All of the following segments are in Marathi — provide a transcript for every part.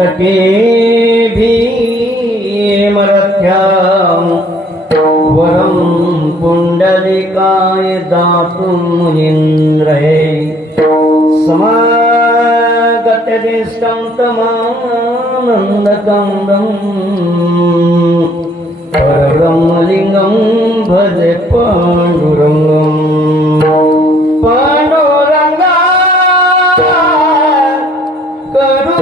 तटे भीमरथ्यां वरं पुण्डलिकाय दातुं मुनीन्द्रये समागतदेष्टं तमानन्दकन्दं परब्रह्मलिङ्गं भजे पाण्डुरङ्गम् पाण्डुरङ्गा करू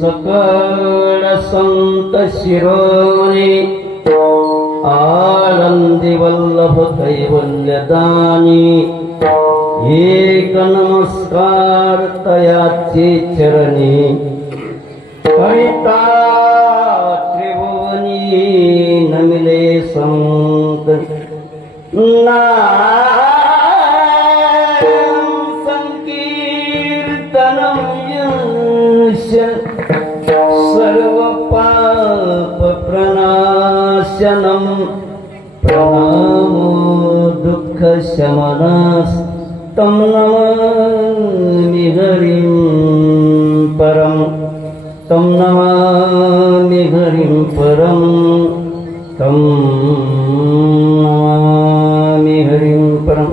सकळ संत शिरोमणी आनंदी वल्लभ कैवल्यदानी एक नमस्कार तयाचे चरणी कविता त्रिभुवनी नमिले संत संकीर्तनम यश सर्व पाप प्रणाशनम प्रणामो दुःख शमनास तम नमामि हरिं परम तम नमामि हरिं परम तम नमामि हरिं परम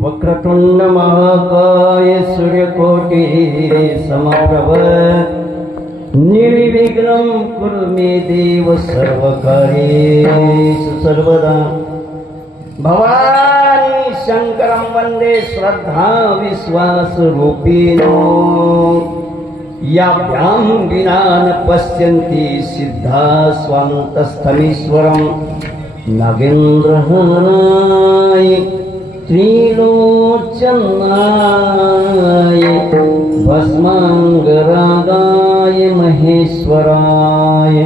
वक्रतुंड महाकाय सूर्यकोटि समप्रभ निर्विघ्नं कुरु मे देव सर्वकार्येषु सर्वदा। भवानी शंकरं वंदे श्रद्धा विश्वास रूपिणो याभ्यां विना न पश्यन्ति सिद्धा स्वान्तस्थमीश्वरं नागेन्द्रहराय त्रिलोचनाय भस्मांगरागाय महेश्वराय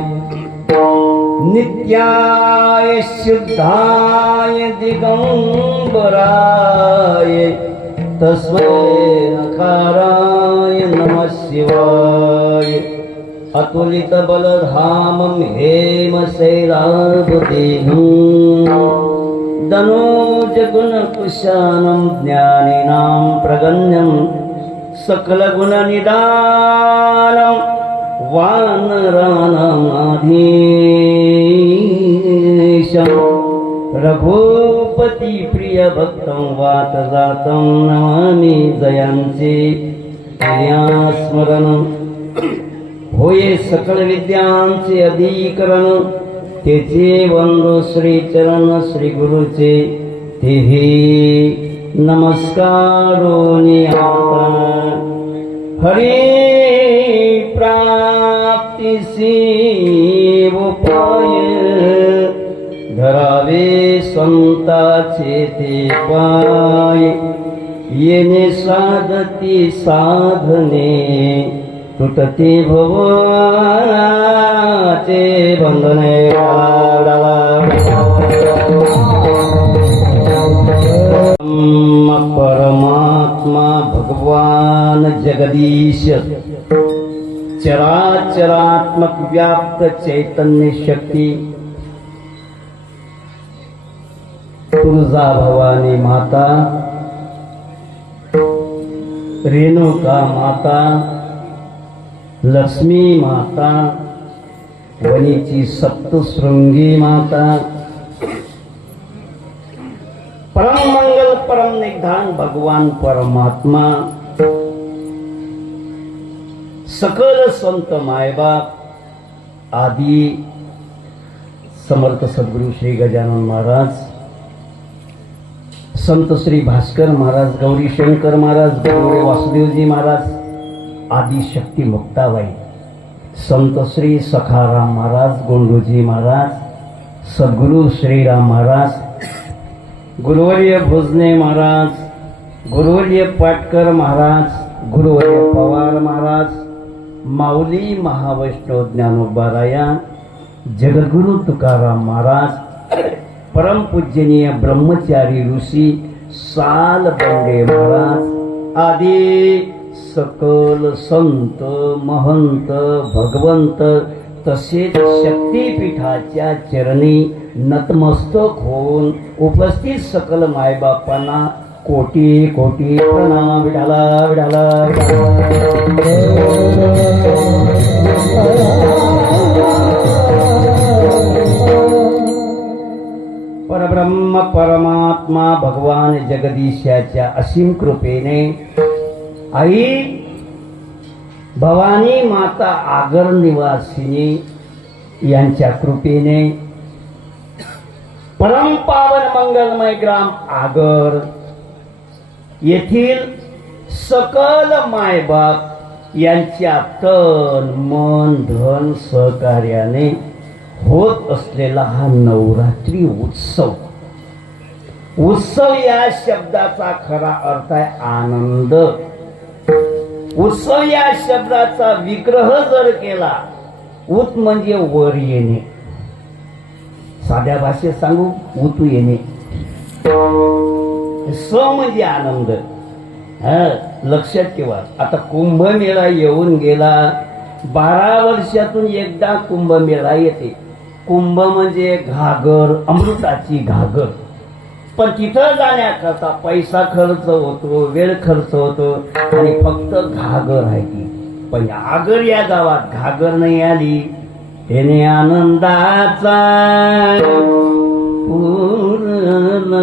नित्याय शुद्धाय दिगंबराय तस्मै नकाराय नमः शिवाय। अतुलित बलधामं हेमशैलाभदेहं दनोज गुणकुशानं ज्ञानिनां प्रगण्यं सकलगुणनिदानं वानराणामाधीशं रघुपति प्रियभक्तं वातजातं नमामि जयांचे स्मरण होये सकल विद्यांचे अधिकरण तेचे वंदो श्री चरण श्री गुरुचे तेहे नमस्कारोनी आता हरी प्राप्तीसी उपाय धरावे संताचे ते पाय येणे साधती साधने तुटते भवाचे बंधने परमात्मा भगवान जगदीश चराचरात्मक व्याप्त चैतन्य शक्ती तुळजा भवानी माता रेणुका माता लक्ष्मी माता वनीची सप्तशृंगी माता परम मंगल परम निधान भगवान परमात्मा सकल संत मायबाप आदि समर्थ सद्गुरु श्री गजानन महाराज संत श्री भास्कर महाराज गौरी शंकर महाराज गौरी वासुदेवजी महाराज आदि शक्ती मुक्ताबाई संत श्री सखाराम महाराज गोंडूजी महाराज सद्गुरु श्रीराम महाराज गुरुवर्य भोजने महाराज गुरुवर्य पाटकर महाराज गुरुवर्य पवार महाराज माऊली महावैष्णव ज्ञानोबाराया जगद्गुरु तुकाराम महाराज परम पूजनीय ब्रह्मचारी ऋषी साल बंडे महाराज आदि सकल संत महंत भगवंत तसेच शक्तीपीठाच्या चरणी नतमस्तक होऊन उपस्थित सकल मायबापांना कोटी कोटी प्रणाम। विठाला विठाला परब्रह्म परमात्मा भगवान जगदीशाच्या असीम कृपेने आई भवानी माता आगर निवासिनी यांच्या कृपेने परम पावन मंगलमय ग्राम आगर येथील सकल मायबाप यांच्या तन मन धन सहकार्याने होत असलेला हा नवरात्री उत्सव उत्सव या शब्दाचा खरा अर्थ आहे आनंद। उत्सव या शब्दाचा विग्रह जर केला उत म्हणजे वर येणे साध्या भाषेत सांगू उतू येणे स म्हणजे आनंद। लक्षात ठेवा आता कुंभमेळा येऊन गेला 12 वर्षातून एकदा कुंभमेळा येते। कुंभ म्हणजे घागर अमृताची घागर पण तिथं जाण्याकरता पैसा खर्च होतो वेळ खर्च होतो आणि फक्त घागर आहे ती पण आगर या गावात घागर नाही आली येणे आनंदाचा पूर्ण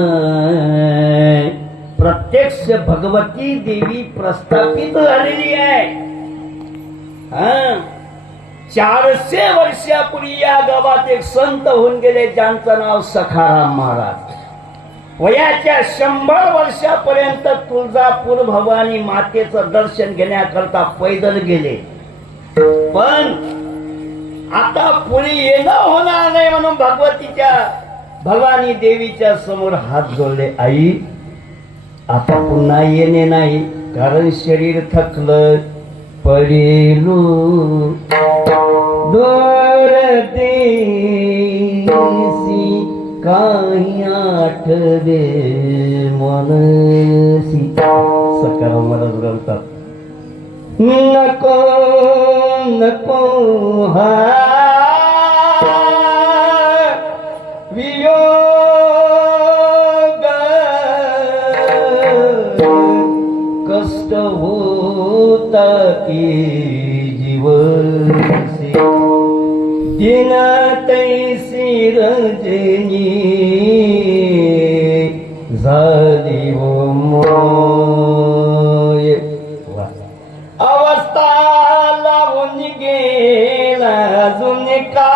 प्रत्यक्ष भगवती देवी प्रस्थापित झालेली आहे. 400 वर्षापूर्वी या गावात एक संत होऊन गेले ज्यांचं नाव सखाराम महाराज. वयाच्या 100 वर्षापर्यंत तुळजापूर भवानी मातेचं दर्शन घेण्याकरता पैदल गेले. पण आता पुढे येणं होणार नाही म्हणून भगवतीच्या भवानी देवीच्या समोर हात जोडले. आई, आता पुन्हा येणे नाही, कारण शरीर थकलं. पडेलू दूर देसी काही आठवे मनसी. सकाराम महाराज बोलतात, नको नको हा वियोग कष्ट होता की जीवसी दिन तैसी रजनी झाली मोय. अवस्था लावून गेला अजून का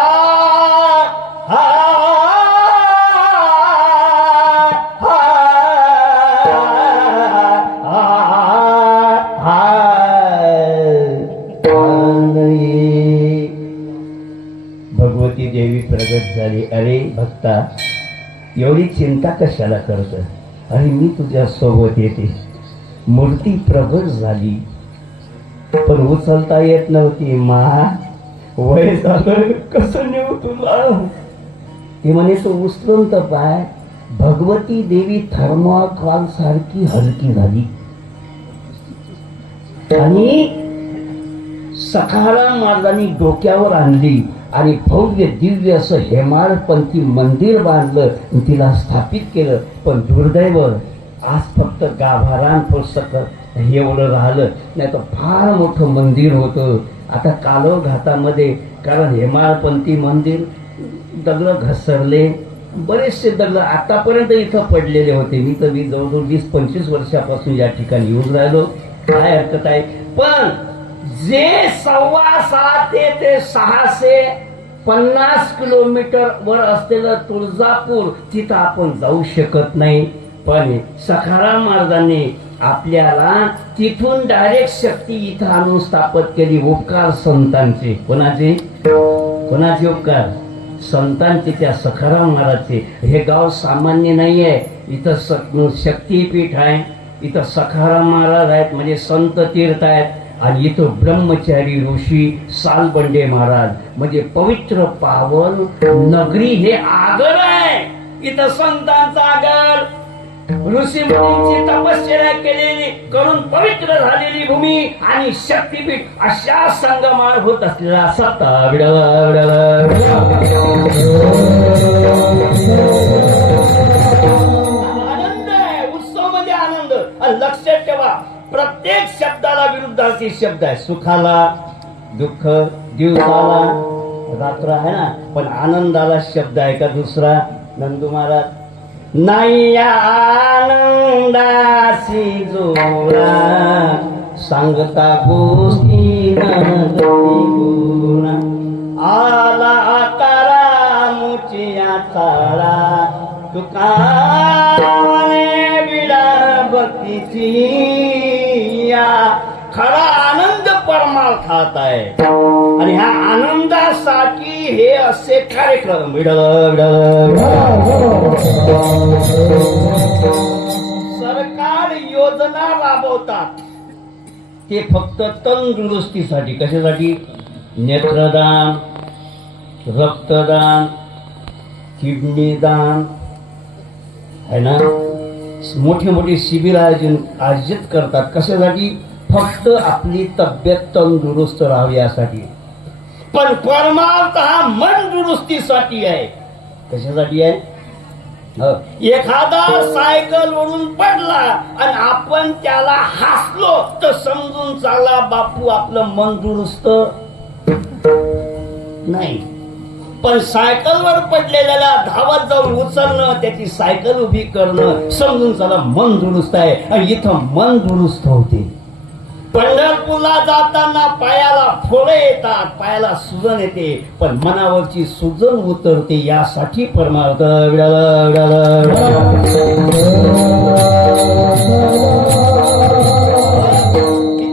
भगवती देवी प्रगट झाली. अरे भक्ता, एवढी चिंता कशाला करत? अरे मी तुझ्या सोबत येते. मूर्ती प्रगट झाली पण उचलता येत नव्हती. मा, वय झालं, कसं नेऊ तुला? ती म्हणे तो उचलून तर पाय. भगवती देवी थर्मोकॉल सारखी हलकी झाली आणि सखाराम महाराजांनी डोक्यावर आणली आणि भव्य दिव्य असं हेमाडपंथी मंदिर बांधलं, तिला स्थापित केलं. पण दुर्दैव, आज फक्त गाभारान पुस्तक एवढं राहिलं, नाही तर फार मोठं मंदिर होतं. आता कालौघातामध्ये, कारण हेमाडपंथी मंदिर दगड घसरले, बरेचसे दगड आतापर्यंत इथं पडलेले होते. मी तर जवळजवळ 20-25 वर्षापासून या ठिकाणी येऊन राहिलो. काय हरकत आहे? पण जे 650 ते 650 किलोमीटर वर असलेलं तुळजापूर, तिथं आपण जाऊ शकत नाही. पण सखाराम महाराजांनी आपल्याला तिथून डायरेक्ट शक्ती इथं आणून स्थापित केली. उपकार संतांचे. कोणाचे? कोणाचे उपकार? संतांचे, त्या सखाराम महाराजचे. हे गाव सामान्य नाही आहे. इथं शक्तीपीठ आहे, इथं सखाराम महाराज आहेत, म्हणजे संत तीर्थ आहेत. आणि इथं ब्रह्मचारी ऋषी सालबंडे महाराज, म्हणजे पवित्र पावन नगरी. हे आगर आहे, इथं संतांचा आगर, ऋषी मुनींची तपश्चर्या केलेली करून पवित्र झालेली भूमी आणि शक्तीपीठ अशा संगमाळ होत असलेला सत्ता. आनंद आहे, उत्सव मध्ये आनंद. लक्षात ठेवा, प्रत्येक शब्दाला विरुद्धार्थी शब्द आहे. सुखाला दुःख, दिवसाला रात्र आहे ना, पण आनंदाला शब्द आहे का दुसरा? नंदू महाराज, नाही आनंदासी जोडा सांगता गोष्टी आला करा मुचिया थाळा तुका बिडा भक्तीची. खरा आनंद परमार्थात आहे आणि ह्या आनंदासाठी हे असे कार्यक्रम सरकार योजना राबवतात. ते फक्त तंदुरुस्तीसाठी. कशासाठी? नेत्रदान, रक्तदान, किडनी दान है ना. मोठे मोठे शिबिर आयोजित करतात. कशासाठी? फक्त आपली तब्येत तंदुरुस्त राहावी यासाठी. पण परमार्थ हा मन दुरुस्तीसाठी आहे. कशासाठी आहे? एखादा सायकल वरून पडला आणि आपण त्याला हसलो तर समजून चाला बापू आपलं मन दुरुस्त नाही. पण सायकलवर पडलेल्याला धावत जाऊन उचलणं, त्याची सायकल उभी करणं, समजून चला मन दुरुस्त आहे. आणि इथं मन दुरुस्त होते. पंढरपूरला जाताना पायाला फोडे येतात, पायाला सुजन येते, पण मनावरची सुजन उतरते. यासाठी परमार्थ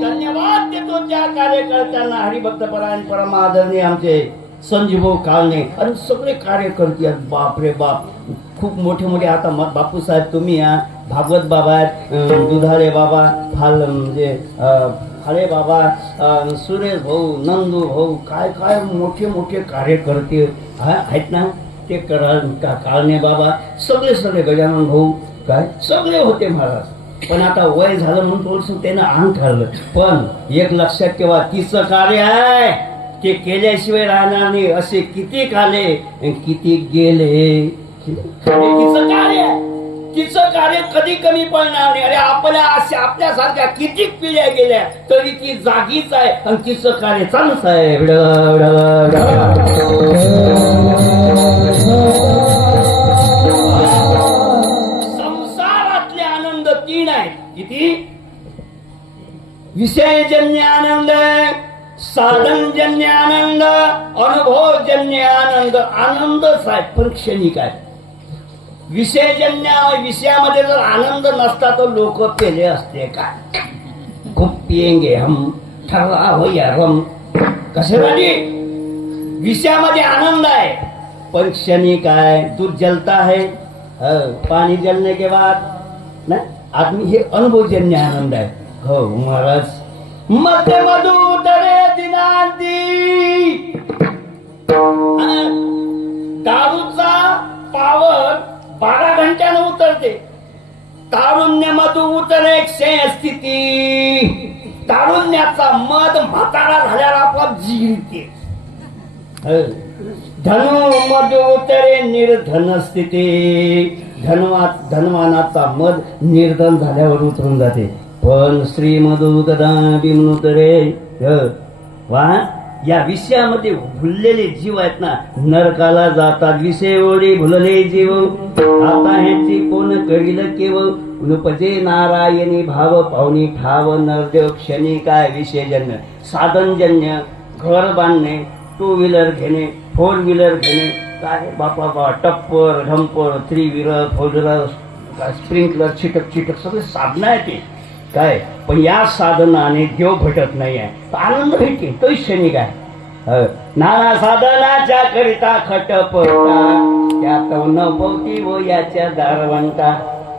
धन्यवाद देतो त्या कार्यकर्त्यांना. हरिभक्तपरायण परमादरणीय आमचे संजीव काळणे आणि सगळे कार्यकर्ते आहेत. बाप रे बाप, खूप मोठे मोठे. आता बापूसाहेब तुम्ही या, भागवत बाबा आहेत, दुधारे बाबा, म्हणजे फाळे बाबा, सुरेश भाऊ, नंदू भाऊ, काय काय मोठे मोठे कार्यकर्ते आहेत ना. ते काळणे बाबा, सगळे सगळे, गजानन भाऊ, काय सगळे होते महाराज. पण आता वय झालं म्हणून थोडस त्यानं अंग ठरलं. पण एक लक्षात ठेवा, तिचं कार्य आहे ते केल्याशिवाय राहणार नाही. असे किती आले किती गेले, तिचं कार्य आहे, तिचं कार्य कधी कमी पडणार नाही. अरे आपल्यासारख्या किती पिढ्या गेल्या तरी ती जागीच आहे आणि तिचं कार्य चालूच आहे. संसारातले आनंद तीन आहेत. किती? विषयजन्य आनंद, साधनजन्य आनंद, अनुभवजन्य आनंद. आनंदच आहे पण क्षणिक आहे. विषयजन्य, विषयामध्ये जर आनंद नसता तर लोक पेले असते काय, खूप पियेंगे हम, ठरला हो यार हम. कसे झाली? विषयामध्ये आनंद आहे पण क्षणिक आहे. दूध जलता है, पाणी जलने के बाद ना आदमी, हे अनुभवजन्य आनंद आहे. हो महाराज. मध्य मधु उतरे दिनांती, दारूचा पावर 12 घंट्यानं उतरते. तारुण्यमधू उतरे क्षय स्थिती, तारुण्याचा मध म्हातारा झाल्यावर आपोआप जिरते. धनु मधू उतरे निर्धन स्थिती, धनवानाचा मध निर्धन झाल्यावर उतरून जाते. पण श्रीमधू कदापि उतरे. वा, या विषयामध्ये भुललेले जीव आहेत ना, नरकाला जातात. विषय ओढी भुलले जीव, आता ह्याची कोण करील केवळ. उपजे नारायणी भाव पाहुणी ठाव, नरदेव क्षणी काय विषयजन्य. साधनजन्य, घर बांधणे, 2 व्हीलर घेणे, 4 व्हीलर घेणे, काय बापा, टप्पर ढंपर, 3 व्हीलर, 4 व्हीलर, स्प्रिंकलर, चिटक चिटक सगळे साधनं आहे ते काय. पण या साधनाने देव भेटत नाही आहे, आनंद भेटते तो क्षणिक आहे. नाना साधनाच्या करिता खटपटा, त्यात न पोती व याच्या दारवंता.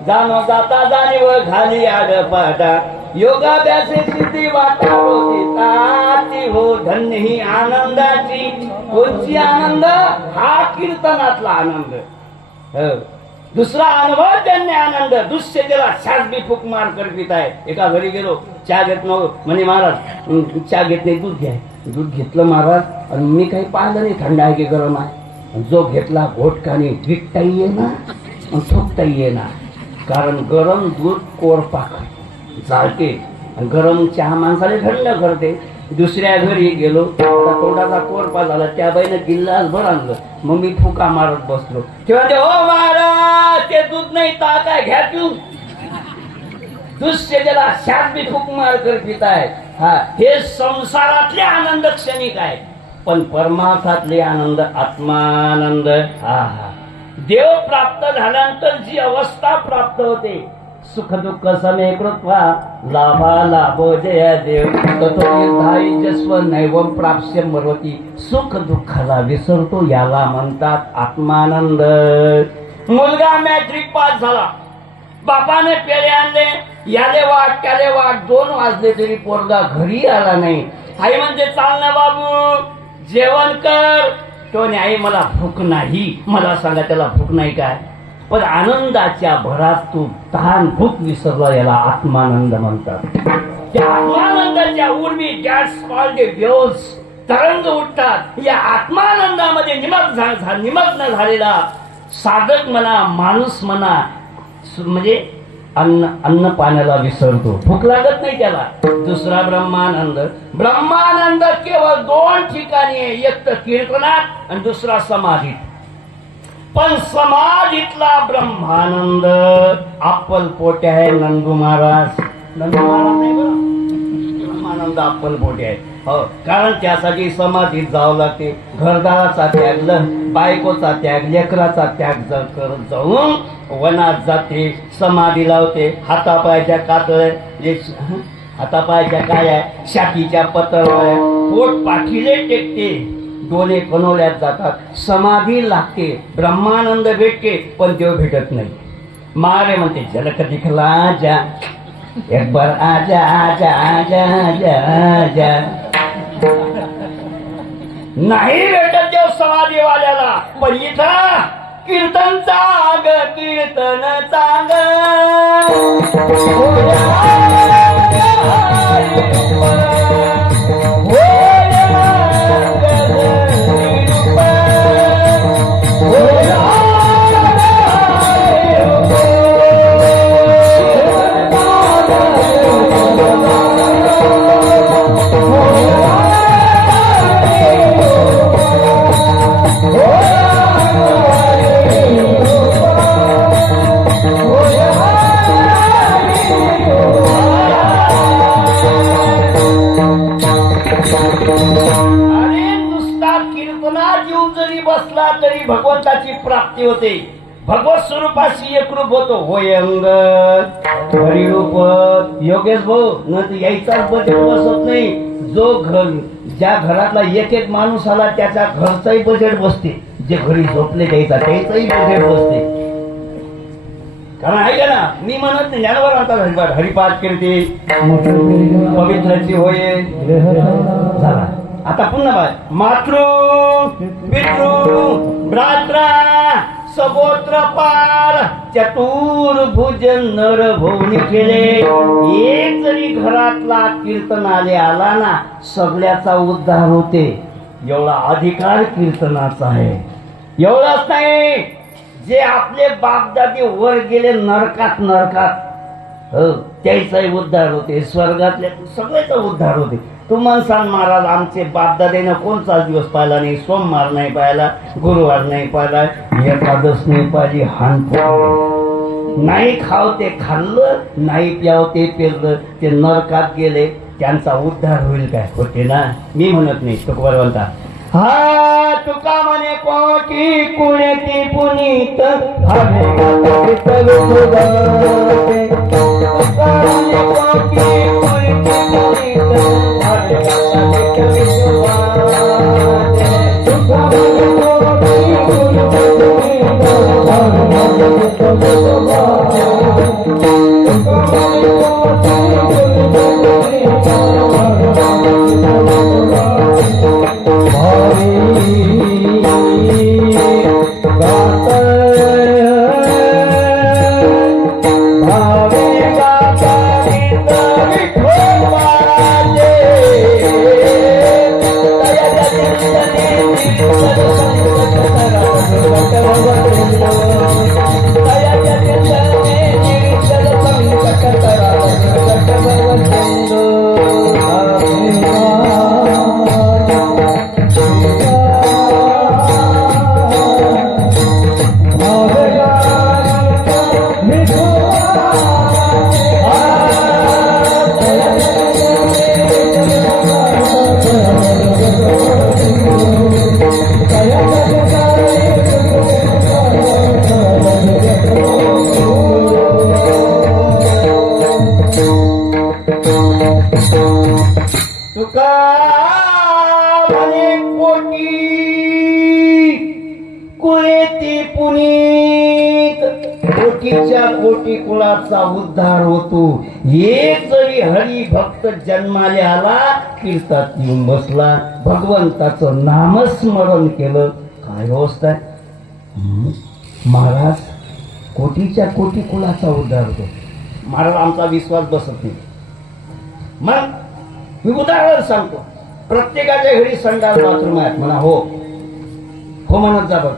जाणो जाता जाणीव घाली आडपाटा, योगाभ्यासे सिद्धी वाटा होती हो. धन्य ही आनंदाची कोणची आनंद? हा कीर्तनातला आनंद. दुसरा अनुभवजन्य आनंद. दुसऱ्याला छास बी फुक मार कर पित आहे. एका घरी गेलो, चहा घेत नव्हतो, म्हणे महाराज चहा घेत नाही, दूध घ्या. दूध घेतलं महाराज, आणि मी काही पाहिलं नाही थंड आहे की गरम आहे. जो घेतला घोटकाने विकताही येईना आणि थोकताही येईना, कारण गरम दूध कोरपाक जाळते आणि गरम चहा माणसाला थंड करते. दुसऱ्या घरी गेलो, तोंडाचा कोरपा झाला, त्या बाईनं गिल्लास भर आणलं. मग मी फुका मारत बसलो. तेव्हा ते, हो महाराज ते दूध नाही ता काय घ्या पिऊन. दुसरे ज्याला शात बी फुक मार कर पिताय. हा, हे संसारातले आनंद क्षणिक आहे, पण परमार्थातले आनंद आत्मानंद. हा, देव प्राप्त झाल्यानंतर जी अवस्था प्राप्त होते, सुख दुःख समे कृत्वा लाभा लाभ जय देव, ततो युद्धायजस्व नैवम प्राप्स्य मरवती. सुख दुःखाला विसरतो, याला म्हणतात आत्मानंद. मुलगा मॅट्रिक पास झाला, बापाने पेले आणले, याले वाट त्याले वाट, 2 वाजले तरी पोरगा घरी आला नाही. आई म्हणते, चाल ना बाबू जेवण कर. तो आई मला भूक नाही. मला सांगा त्याला भूक नाही काय? पण आनंदाच्या भरात तू तहान भूक विसरला, याला आत्मानंद म्हणतात. त्या आत्मानंदाच्या उर्मी गॅट्स कॉल्ड वेव्हज, तरंग उठतात. या आत्मानंदामध्ये निमग्न झालेला साधक म्हणा, माणूस म्हणा, म्हणजे अन्न पाण्याला विसरतो, भूक लागत नाही त्याला. दुसरा ब्रह्मानंद. ब्रह्मानंद केवळ 2 ठिकाणी आहे, एक तर कीर्तनात आणि दुसरा समाधीत. पण समाधीतला ब्रह्मानंद अप्पलपोटे आहे. नंदू महाराज नाही बरं, ब्रह्मानंद अप्पलपोटे आहे. हो, कारण त्यासाठी समाधीत जावं लागते. घरदाराचा त्याग, बायकोचा त्याग, लेकराचा त्याग करत जाऊन वनात जाते, समाधी लावते. हातापायाच्या कातळ, हातापायाच्या काय शाकीच्या पत्रवळ्या, पोट पाठीले टेकते, डोळे कणवल्यात जातात, समाधी लागते, ब्रह्मानंद भेटते, पण देव भेटत नाही. मारे म्हणते झलक दिखला जा, एक बार आजा आजा आजा आजा आजा. नाही भेटत देव समाधीवाल्याला. पण इथं कीर्तन चांग, कीर्तन चांग, तरी भगवंताची प्राप्ती होते. भगवत स्वरूपाशी एकरूप होतो. होय अंग हरिरूप. योगेश भाऊ न यायचाच बजेट बसत नाही. जो घर, ज्या घरातला एक एक माणूस आला त्याच्या घरचाही बजेट बसते, जे घरी झोपले द्यायचा त्याचाही बजेट बसते. कारण आहे का ना, मी म्हणत नाही ज्ञानवर आता हरिपाठ हरिपाठ कीर्ती पवित्राची होय झाला. आता पुन्हा बाय मातृ पितृ भ्रात्रा सगोत्र पार चतुर्भुज नर भोवनी केले. एक जरी घरातला कीर्तनाले आला ना, सगळ्याचा उद्धार होते. एवढा अधिकार कीर्तनाचा आहे. एवढंच नाही, जे आपले बापदादी वर गेले नरकात त्याचाही उद्धार होते. स्वर्गातल्या सगळ्याचा उद्धार होते. तुम्हाला सांग महाराज, आमचे बापदादेनं कोणताच दिवस पाहिला नाही. सोमवार नाही पाहिला, गुरुवार नाही पाहिला, एकादश नाही पाहिली, नाही खाव ते खाल्लं, नाही प्याव ते पेरलं, ते नरकात गेले. त्यांचा उद्धार होईल काय? होते ना. मी म्हणत नाही, तो बरोबर. हा तुका म्हणे कोटी कुणेती पुनीत कोटी कुळाचा उद्धार होतो. एक जरी हरी भक्त जन्माले आला, कीर्तात येऊन बसला, भगवंताचं नामस्मरण केलं, काय अवस्था आहे महाराज. कोटीच्या कोटी कुळाचा उद्धार होतो. महाराज आमचा विश्वास बसत नाही. मग मी उदाहरण सांगतो. प्रत्येकाच्या घरी संडास बाथरूम आहेत म्हणा. हो हो म्हणत जा. बघ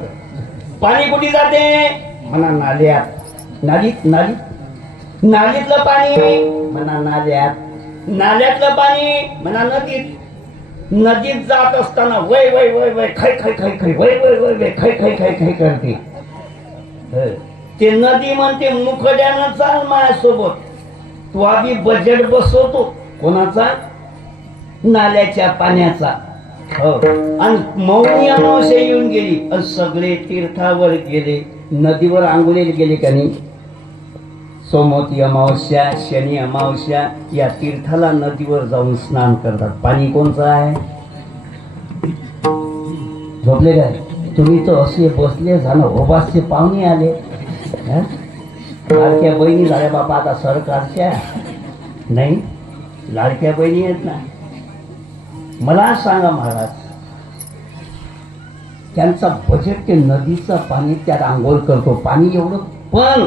पाणी कुठे जाते म्हणा, नाल्यात. नालीत नालीतलं पाणी म्हणा नाल्यात, नाल्यातलं पाणी म्हणा नदीत, नदीत जात असताना वय वय वय वय खै खै खै खै वय वय वय वय खै खै खै खै करते. ते नदी म्हणते मुखड्यानं चाल माझ्यासोबत. तू आधी बजेट बसवतो कोणाचा? नाल्याच्या पाण्याचा. हो. आणि मौनी अमावस्या येऊन गेली आणि सगळे तीर्थावर गेले. नदीवर आंघोळीला गेले का नाही? सोमवती अमावस्या, शनी अमावस्या या तीर्थाला नदीवर जाऊन स्नान करतात. पाणी कोणचं आहे? झोपले काय तुम्ही? तर असे बसले झालं ओबासचे पाहुणे आले. लाडक्या बहिणी झाल्या बाबा आता सरकारच्या नाही, लाडक्या बहिणी आहेत ना. मला सांगा महाराज, त्यांचा बजेट ते नदीचं पाणी त्यात आंघोळ करतो. पाणी एवढं, पण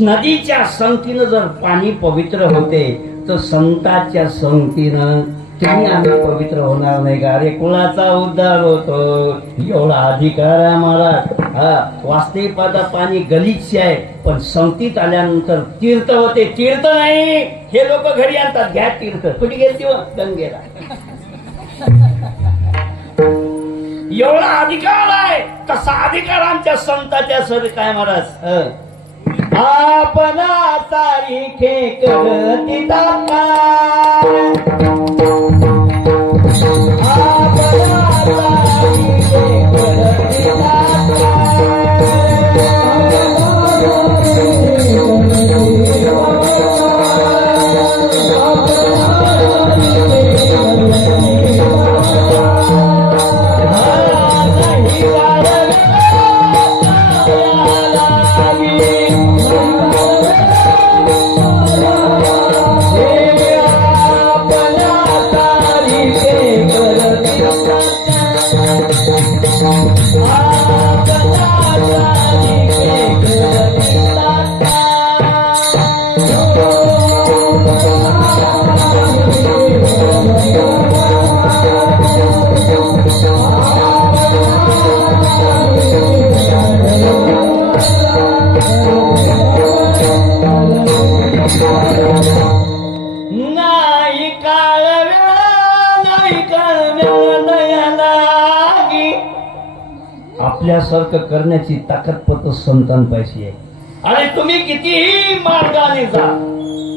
नदीच्या संगतीनं जर पाणी पवित्र होते तर संतांच्या संगतीनं तुम्ही आम्ही पवित्र होणार नाही का? अरे कुळाचा उद्धार होतो एवढा अधिकार आहे महाराज. हा, वास्तविक पाहता पाणी गलिच्छ आहे, पण संगतीत आल्यानंतर तीर्थ होते. तीर्थ नाही हे लोक घरी आणतात. घ्या तीर्थ. कुठे गेलती हो? गंगेला. एवढा अधिकार आहे. कसा अधिकार आमच्या संतांच्या सर काय महाराज? आपला तारीखे करती दाता, आपला तारीखे करती आपल्यासारखं करण्याची ताकद फक्त संतांपाशी आहे. आणि तुम्ही कितीही मार्गाने जा,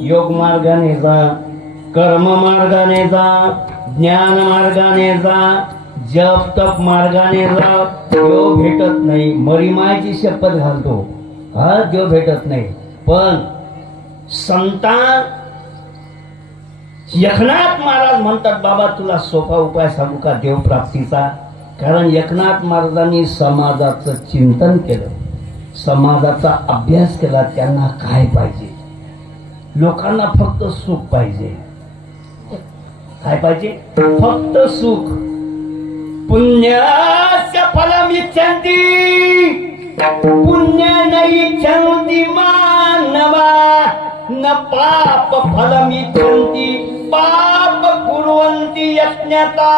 योग मार्गाने जा, कर्म मार्गाने जा, ज्ञान मार्गाने जा, जप तप मार्गाने जा, देव भेटत नाही. मरीमायची शपथ घालतो, हा देव भेटत नाही. पण संतान एकनाथ महाराज म्हणतात, बाबा तुला सोपा उपाय सांगू का देव प्राप्तीचा? कारण एकनाथ महाराजांनी समाजाचं चिंतन केलं, समाजाचा अभ्यास केला. त्यांना काय पाहिजे? लोकांना फक्त सुख पाहिजे. काय पाहिजे? फक्त सुख. पुण्यास्य फलमिच्छन्ति, पुण्य न इच्छन्ति मानवा, न पाप फलमिच्छन्ति, पाप कुर्वन्ति यज्ञता.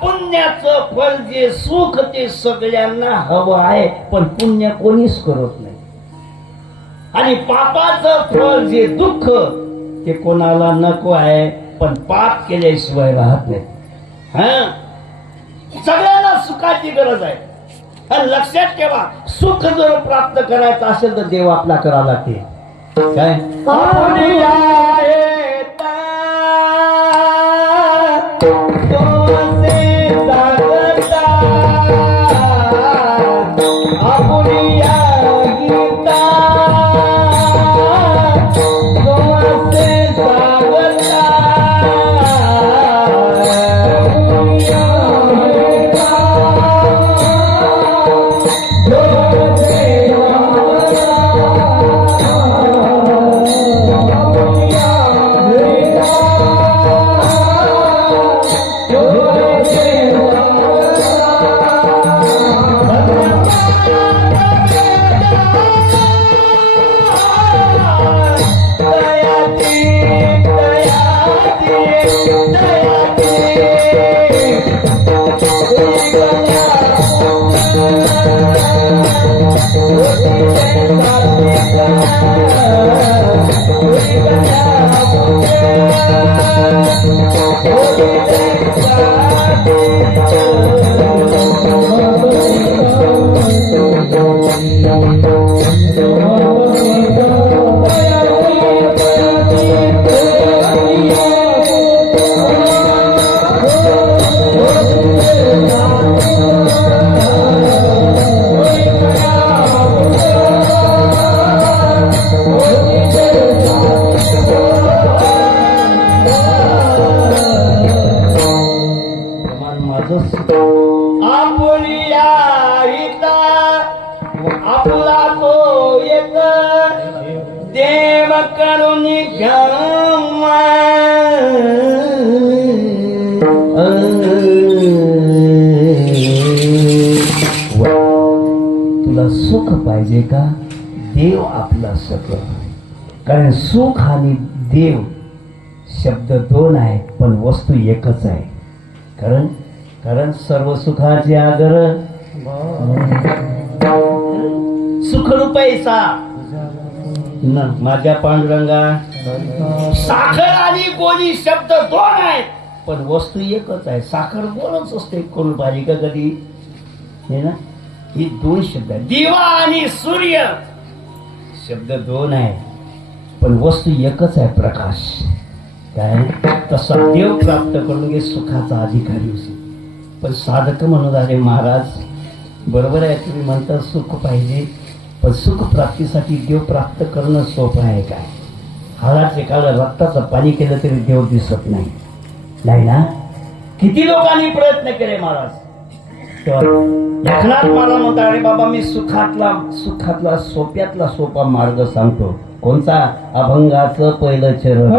पुण्याचं फल जे सुख ते सगळ्यांना हवं आहे, पण पुण्य कोणीच करत नाही. आणि पापाचं फल जे दुःख ते कोणाला नको आहे, पण पाप केल्याशिवाय राहत नाही. हा, सगळ्यांना सुखाची गरज आहे. आणि लक्षात ठेवा, सुख जर प्राप्त करायचं असेल तर देव आपला करावा लागते. काय? Yeah. आपला तो एक देव करून तुला सुख पाहिजे का? देव आपला सुख. कारण सुख आणि देव शब्द दोन आहेत पण वस्तू एकच आहे. कारण कारण सर्व सुखाचे आदर सुखरूपायचा न माझ्या पांडुरंगा. साखर आणि गोडी शब्द दोन आहेत पण वस्तू एकच आहे. साखर गोडच असते, कोण भारी का कधी हे ना. ही दोन शब्द आहेत. दिवा आणि सूर्य शब्द दोन आहे पण वस्तू एकच आहे, प्रकाश. काय तसा देव प्राप्त करून घे सुखाचा अधिकारी असेल. पण साधक म्हणून अरे महाराज बरोबर आहे, तुम्ही म्हणता सुख पाहिजे पण सुख प्राप्तीसाठी देव प्राप्त करणं सोपं आहे काय? हाडाचे काळ रक्ताचं पाणी केलं तरी देव दिसत नाही, नाही ना. किती लोकांनी प्रयत्न केले महाराज. एकनाथ मला म्हणता अरे बाबा मी सुखातला सोप्यातला सोपा मार्ग सांगतो. कोणता? अभंगाचं पहिलं चरण.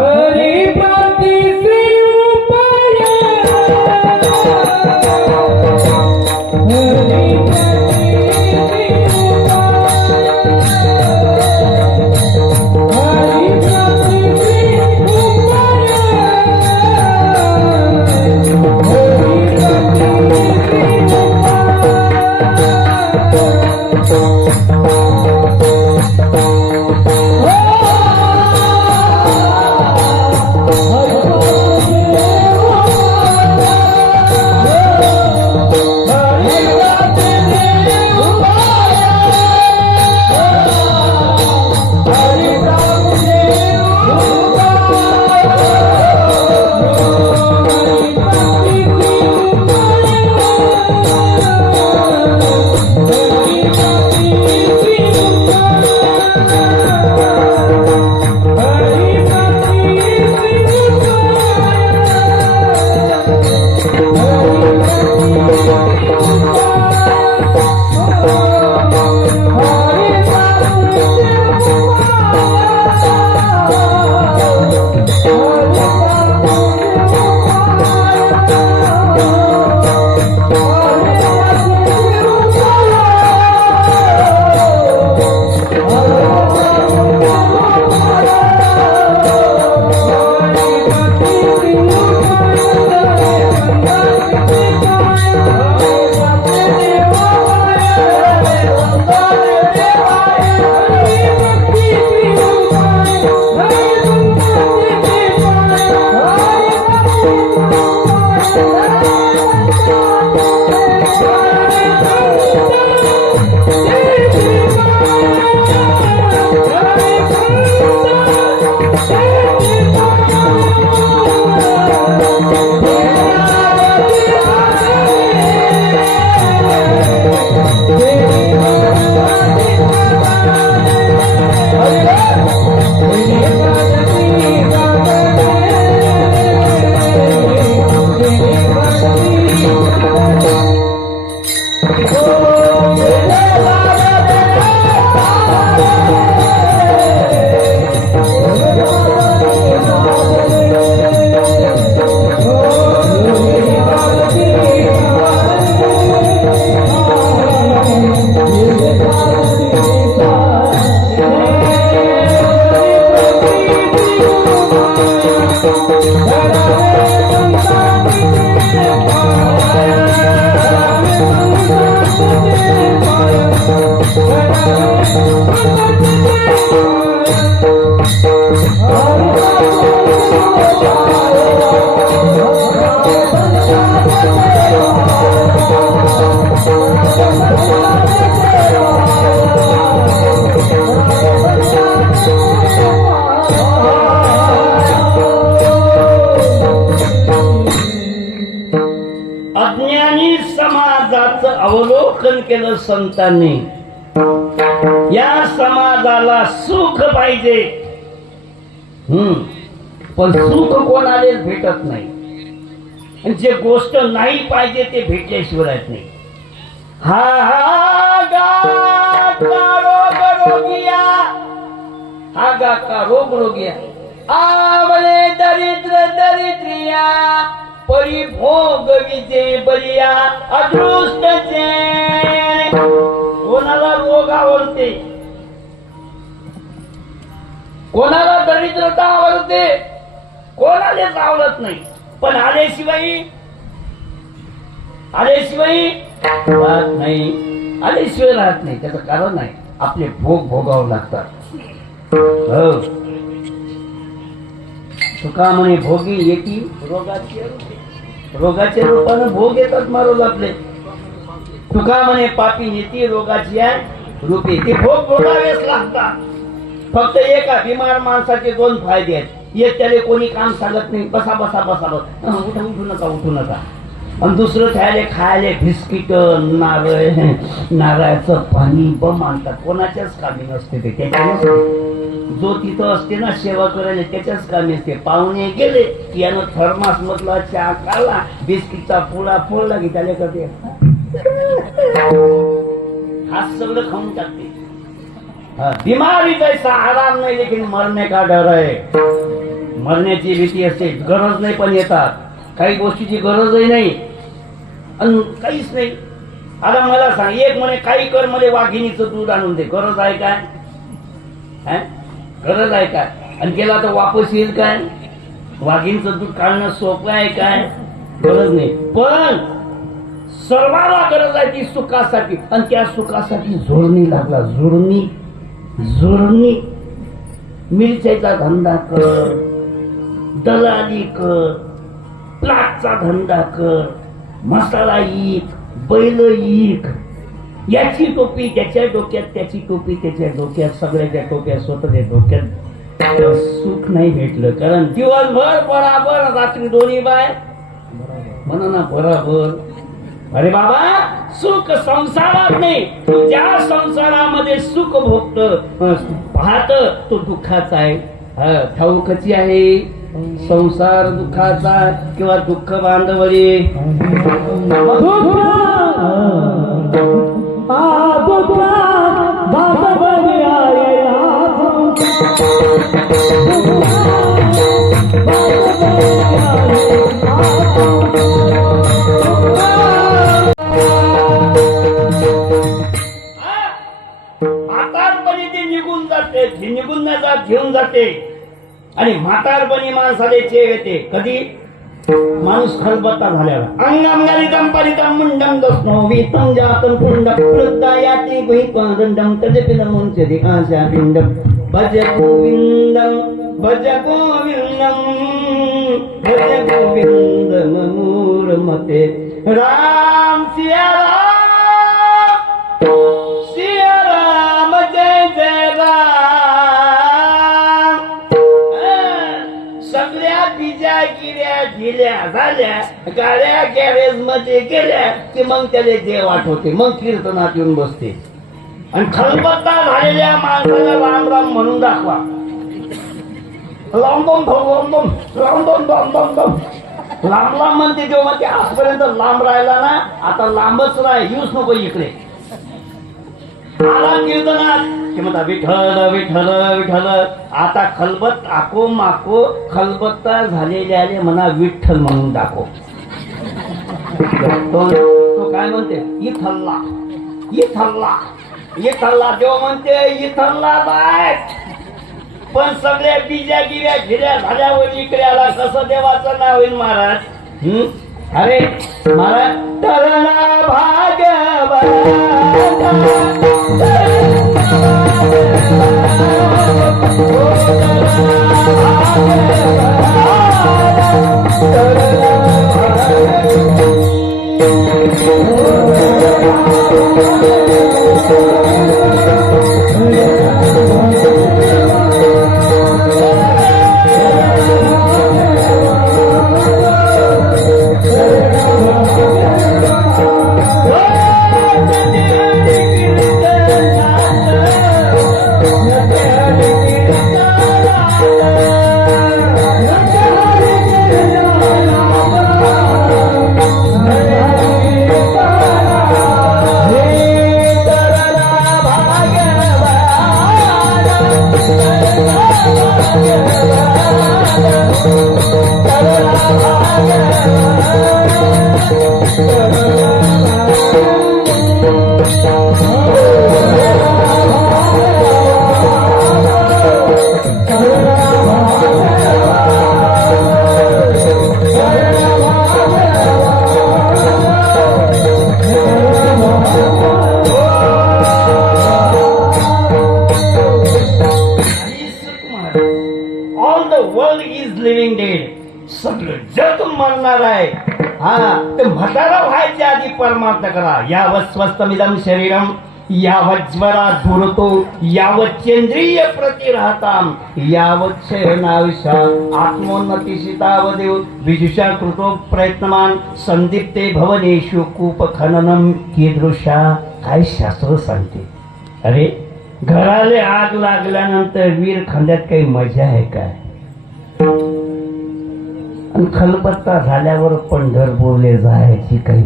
Oh अज्ञानी समाजाचं अवलोकन केलं संतांनी. या समाजाला सुख पाहिजे, पण सुख कोणालाच भेटत नाही. आणि जे गोष्ट नाही पाहिजे ते भेटल्याशिवाय राहत नाही. हा हा गा का रोग रोगिया, हा गा का रोग रोगिया, आवले दरिद्र दरिद्रिया, परिभोग विजय बलिया अदृष्टचे. कोणाला रोग आवडते, कोणाला दरिद्रता आवडते, कोणालाच आवडत नाही. पण आल्याशिवाय राहत नाही, आल्याशिवाय राहत नाही. त्याचं कारण आहे आपले भोग भोगावं लागतात. हो, तुका म्हणे भोगी येती रोगाच्या रूपानं भोग येतात मारोज आपले. तुका म्हणे पापी येती रोगाची रूपे, ते भोग भोगावेच लागतात. फक्त एका बिमार माणसाचे दोन फायदे आहेत. एक, त्याला कोणी काम सांगत नाही, बसा बसा बसा बसा, उठू नका उठू नका. आणि दुसरं त्याला खायला बिस्किट, नारळाचं पाणी बम आणतात. कोणाच्याच कामी नसते ते, त्याच्याच जो तिथं असते ना सेवा करायला त्याच्याच कामी असते. पाहुणे गेले की यानं थर्मास मधला चहा काढला, बिस्किटचा पुडा फोडला की त्याला करते हात सगळं खाऊन टाकते. बीमारी जैसा आराम नाही, लेकिन मरने का डर आहे. मरण्याची भीती असते, गरज नाही पण येतात. काही गोष्टीची गरजही नाही आणि काहीच नाही. आता मला सांग, एक म्हणे काही कर, मला वाघिणीचं दूध आणून दे. गरज आहे काय? गरज आहे काय? आणि केला तर वापस येईल काय? वाघिणीचं दूध काढणं सोपं आहे काय? गरज नाही. पण सर्वांना गरज आहे ती सुखासाठी, आणि त्या सुखासाठी जोडणी लागला. जोडणी मिरच्याचा धंदा कर, दलाली कर, प्लाटचा धंदा कर, मसाला ईक, बैल ईक. याची टोपी त्याच्या डोक्यात, त्याची टोपी त्याच्या डोक्यात, सगळ्याच्या टोप्या स्वतःच्या डोक्यात. सुख नाही भेटलं, कारण दिवसभर बराबर, रात्री दोन्ही बाय म्हणा ना बराबर. अरे बाबा, सुख संसारात नाही. तू ज्या संसारामध्ये सुख भोगत पाहत तो दुःखाचा आहे. ठाऊकची आहे, संसार दुःखाचा किंवा दुःख बांधवली. निघून जात, घेऊन जाते. आणि म्हातारपणी माणसाला चेव येते. कधी? माणूस खलबत्ता झाल्यावर. अंगम गलितम परितम मुंडम दस्नो वीतम जातम पुंडम वृद्धायाति गुहिपदंडम तजपिन मुंचदि आशा पिंडम. भज गोविंदम भज गोविंदम भज गोविंदम मूर्मते. राम सिया राम जय जय राम. सगळ्या बिजा गिऱ्या ढिल्या झाल्या, गाड्या गॅरेज मध्ये गेल्या की मग त्याला देव आठवते, मग कीर्तनात येऊन बसते. आणि खलबत्ता झालेल्या माणसाला राम राम म्हणून दाखवा. लांब लांब म्हणते तेव्हा ते आजपर्यंत लांब राहिला ना, आता लांबच राह, येऊच नको इकडे. आला कीर्तनात की म्हणता विठ्ठल विठ्ठल विठ्ठल. आता खलबत आको माको खलबत्ता झालेल्या म्हणा विठ्ठल म्हणून दाखव. तो काय म्हणते? इथल्ला इथल्ला इथल्ला. देव म्हणते इथल्ला बाय. पण सगळ्या बिजा गिऱ्या घिऱ्या झाल्यावर इकडे आला, कसं देवाचं नाव होईल महाराज? अरे महाराज, तरणा भागवता Oh, all the world is living dead. सगळं जग मरणार आहे. हा, ते म्हातारा व्हायच्या आधी परमार्थ करा. यावत् स्वस्तमिदं शरीरम यावत् ज्वरा धुरतो यावत् चेंद्रिय प्रतिराहताम यावत् शयनाविषा आत्मोन्नतिशितावदेव विजुषा कृतो प्रयत्नमान संदीप्ते भवनेषु कूप खननम कीदृशा. काय शास्त्र सांगते. अरे, घराले आग लागल्यानंतर वीर खांद्यात काही मजा आहे काय. आणि खलबत्ता झाल्यावर पंढरपूरले जायची काही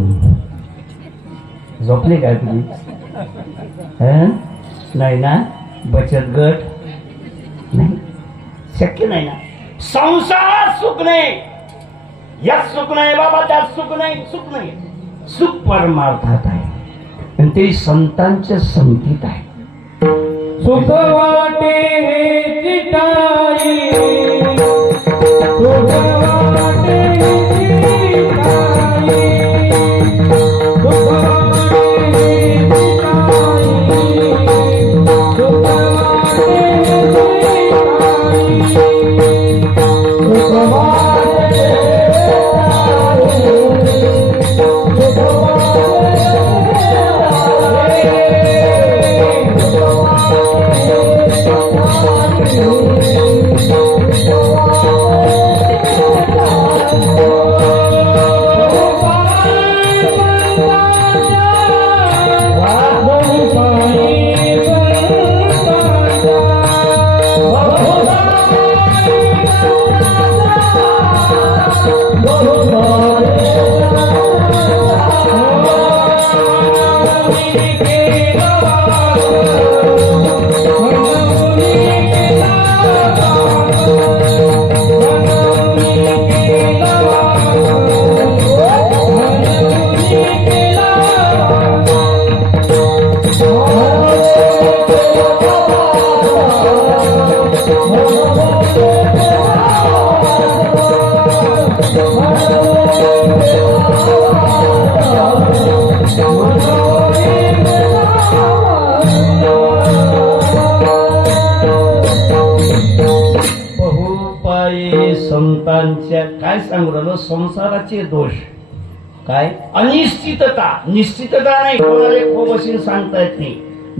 झोपली काय तुम्ही. नाही ना. बचत गट नाही, शक्य नाही ना. संसारात सुख नाही, यात सुख नाही बाबा, त्यात सुख नाही. सुख नाही, सुख परमार्थात आहे आणि ते संतांच्या संगतीत आहे. सुख वाटे चिताई, सुख वाटे चिताई, सुख वाटे चिताई, सुख वाटे चिताई, सुख वाटे संतांच्या काय सांगू राहिलो. संसाराचे दोष काय. अनिश्चितता. निश्चितता नाही, कोणाला खोबशीन सांगता येत नाही.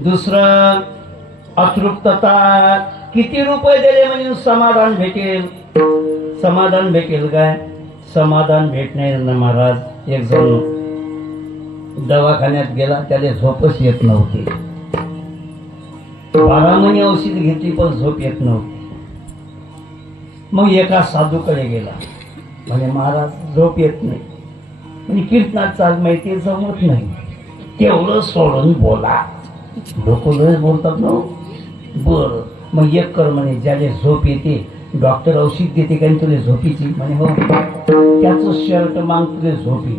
दुसरं अतृप्तता. किती रुपये दिले म्हणजे समाधान भेटेल. समाधान भेटेल काय. समाधान भेटणार ना महाराज. एक जण दवाखान्यात गेला, त्याला झोपच येत नव्हती. 12 महिने औषध घेतली पण झोप येत नव्हती. मग एका साधूकडे गेला. म्हणजे महाराज झोप येत नाही. म्हणजे कीर्तनात चाल माहिती जमत नाही. तेवढं सोडून बोला. लोक लय बोलतात ना. बर, मग एक कर म्हणे, ज्याला झोप येते डॉक्टर औषध देते काय तुला झोपीची. म्हणे हो. त्याचं शर्ट माग तुला झोपी.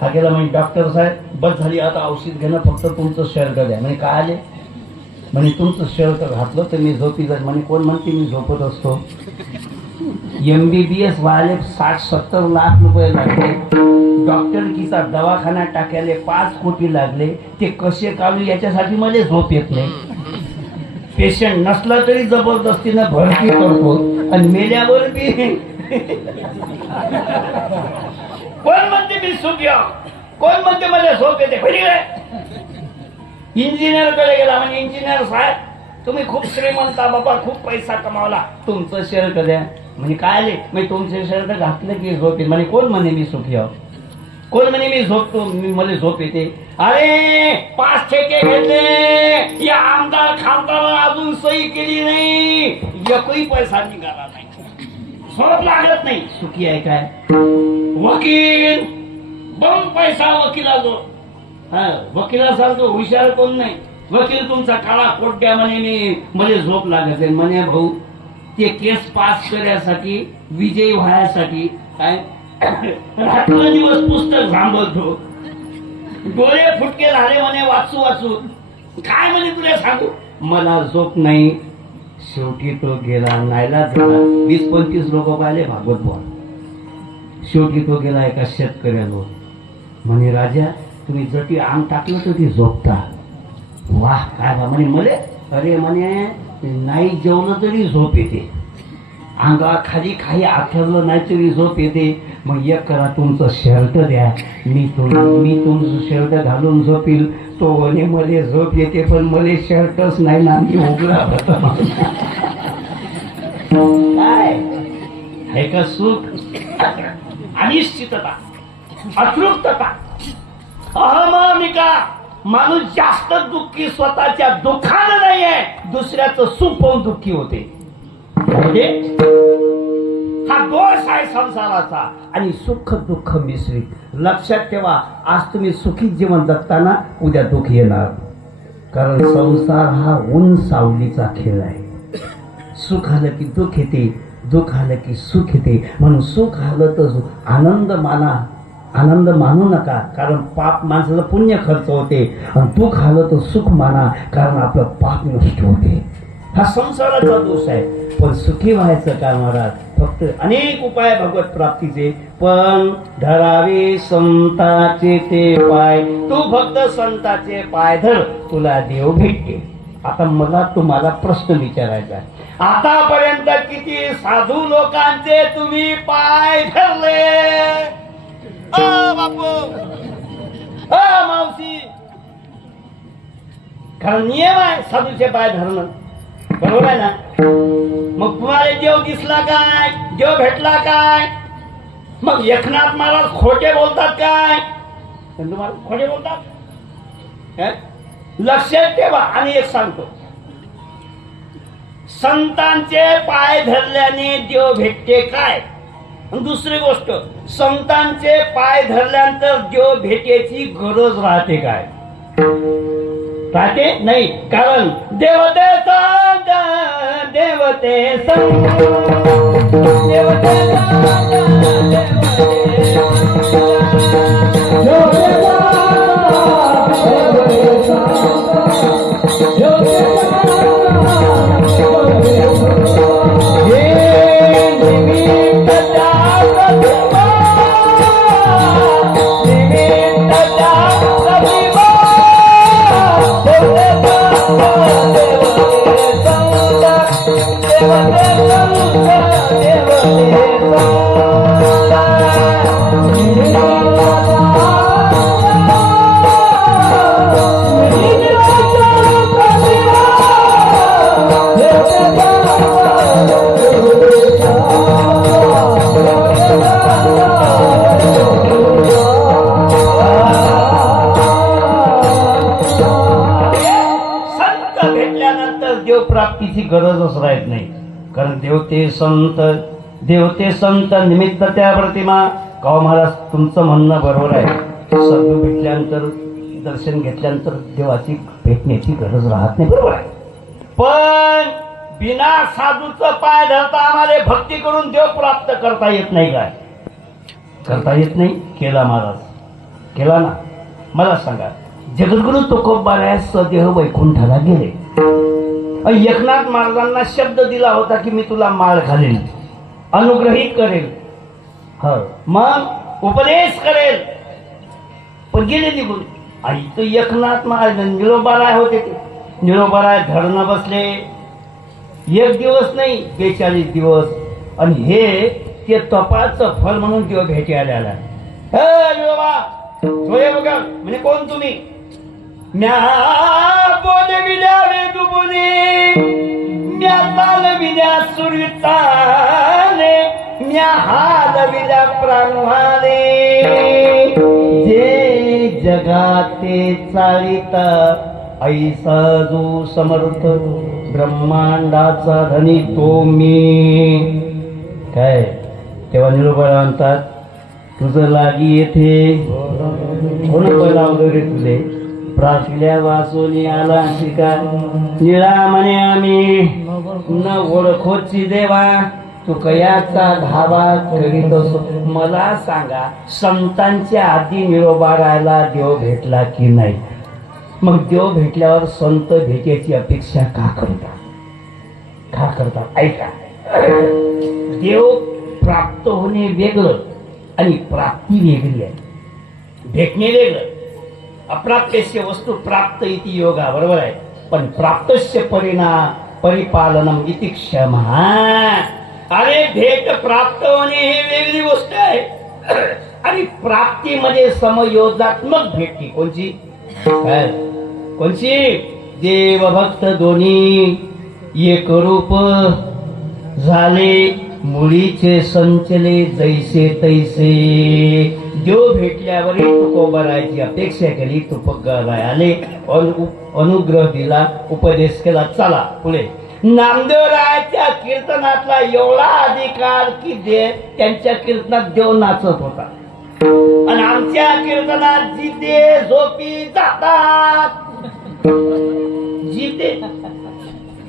हा गेला म्हणजे डॉक्टर साहेब बस झाली आता औषध घेणं, फक्त तुमचं शर्ट द्या. म्हणजे काय आले. म्हणे तुमचं शर्ट घातलं तर मी झोपी जाईल. म्हणे कोण म्हणते मी झोपत असतो. MBBS वाले 60-70 लाख रुपये लागले. डॉक्टरकीचा दवाखाना टाकायला 5 कोटी लागले. ते कसे काढू याच्यासाठी मला झोप येत नाही. पेशंट नसला तरी जबरदस्तीनं भरती करतो आणि मेल्यावर बी कोण म्हणते मी झोप या, कोण म्हणते मला झोप येते. इंजिनियर कडे गेला. म्हणजे इंजिनियर साहेब तुम्ही खूप श्रीमंत बाबा, खूप पैसा कमावला, तुमचं शर्ट द्या. म्हणजे काय आले. म्हणजे तुमचे शर्ट घातलं की झोप येते. म्हणजे कोण म्हणे मी सुखी आहो. कोण म्हणे मी झोपतो, मी मला झोप येते. अरे 5 ठेके घेतले, या आमदार खासदार अजून सही केली नाही, एकही पैसा निघाला नाही, झोप लागत नाही. सुखी आहे काय. वकील बंद पैसा वकिलाजो. वकिला सांगतो हुशार कोण नाही. वकील तुमचा काळा कोट द्या म्हणे, मी मला झोप लागत आहे. म्हणे भाऊ ते केस पास करण्यासाठी विजयी व्हायसाठी काय रात्र दिवस पुस्तक सांभाळतो, डोळे फुटके झाले म्हणे वाचू वाचू, काय म्हणे तुला सांगू, मला झोप नाही. शेवटी तो गेला, नाईलाज झाला. 20-25 लोक पाहिले भागवत बोल. शेवटी तो गेला एका शेतकऱ्याला, म्हणे राजा तुम्ही जटी अंग टाकलं तर ती झोपता. वाह काय बा म्हणे मले, अरे म्हणे नाही जेवलं तरी झोप येते, अंगा खाली काही आथरलं नाही तरी झोप येते. मग एक करा तुमचं शर्ट द्या, मी तुमचं शर्ट घालून झोपील. तो म्हणे मले झोप येते पण मले शर्टच नाही ना, मी उघडा होता. काय आहे का सुख, अनिश्चितता, अतृप्तता, अहमामिका. माणूस जास्त दुःखी स्वतःच्या दुःखानं नाहीये, दुसऱ्याचं सुख पाहून दुःखी होते. हा दोष आहे संसाराचा. आणि सुख दुःख मिश्रित. लक्षात ठेवा, आज तुम्ही सुखी जीवन जगताना उद्या दुःख येणार, कारण संसार हा ऊन सावलीचा खेळ आहे. सुख आलं की दुःख येते, दुःख आलं की सुख येते. म्हणून सुख आलं तर आनंद माना, आनंद मानू नका, कारण पाप माणसाला पुण्य खर्च होते. आणि दुःख आलं तर सुख माना, कारण आपलं पाप नष्ट होते. हा संसाराचा दोष आहे. पण सुखी व्हायचं का महाराज, फक्त अनेक उपाय भगवत प्राप्तीचे, पण धरावे संताचे ते पाय. तू फक्त संताचे पाय धर, तुला देव भेटते. आता मला तुम्हाला प्रश्न विचारायचा आहे, आतापर्यंत किती साधू लोकांचे तुम्ही पाय धरले? बापू, मावशी, कारण नियम आहे साधूचे पाय धरणं, बरोबर आहे ना? मग तुम्हाला देव दिसला काय, देव भेटला काय? मग एकनाथ महाराज खोटे बोलतात काय? तुम्हाला खोटे बोलतात? लक्षात ठेवा. आणि एक सांगतो, संतांचे पाय धरल्याने देव भेटते काय? दुसरी गोष्ट, संतांचे पाय धरल्यानंतर देव भेटेची गरज राहते काय? राहते नाही, कारण देवते संत, देवते संत, देवते प्राप्तीची गरजच राहत नाही, कारण देवते संत निमित्त त्या प्रतिमा. का महाराज तुमचं म्हणणं बरोबर आहे, सद्गुरू भेटल्यानंतर, दर्शन घेतल्यानंतर देवाची भेटण्याची गरज राहत नाही, बरोबर आहे. पण बिना साधूचं पाय धरता आम्हाला भक्ती करून देव प्राप्त करता येत नाही काय? करता येत नाही. केला महाराज, केला ना. मला सांगा, जगद्गुरु तुकोबारायास सदेह वैकुंठाला गेले. एकनाथ महाराजांना शब्द दिला होता की मी तुला माळ घालेल, अनुग्रहित करेल, मग उपदेश करेल, पण गेले निघून. आई तो एकनाथ महाराज निरोबाराय होते, ते निरोबाराय धरणं बसले. 1 दिवस नाही, 42 दिवस. आणि हे ते तपाचं फल म्हणून देव भेटी आल्याला. निरोबा बघा म्हणजे कोण तुम्ही? म्या बोलविल्या वेदुबुनी, म्या चालविल्या सुरताने, म्या हालविल्या प्राणवाने. जे जगाते चालिता ऐसा जो समर्थ, ब्रह्मांडाचा धनी तो मी. काय तेव्हा निरोबा म्हणतात, तुझं लागी येथे कोण बोलावलं रे तुले? प्राचल्या वाचून आला शिका, निळा म्हणे आम्ही न ओळखोची देवा तू कयाचा धावा करीत असो. मला सांगा, संतांच्या आधी निरोबा राहायला देव भेटला की नाही? मग देव भेटल्यावर संत भेटायची अपेक्षा का करता? का करता? ऐका, देव प्राप्त होणे वेगळं आणि प्राप्ती वेगळी आहे. भेटणे वेगळं. अप्राप्यस्य वस्तू प्राप्त इति योगा, बरोबर आहे. पण प्राप्तस्य परिपालनम इति क्षमा. अरे भेट प्राप्त होणे ही वेगळी गोष्ट आहे आणि प्राप्तीमध्ये समयोजात्मक भेटती. कोणची? कोणची? देव भक्त दोन्ही एक रूप झाले, मुळीचे संचले जैसे तैसे. देव भेटल्यावरही तुकोबरायची अपेक्षा केली, तुपगराय आले, अनुग्रह दिला, उपदेश केला. चला पुढे. नामदेवरायाच्या कीर्तनातला एवढा अधिकार की त्यांच्या कीर्तनात देव नाचत होता आणि आमच्या कीर्तनात जिथे झोपी जातात,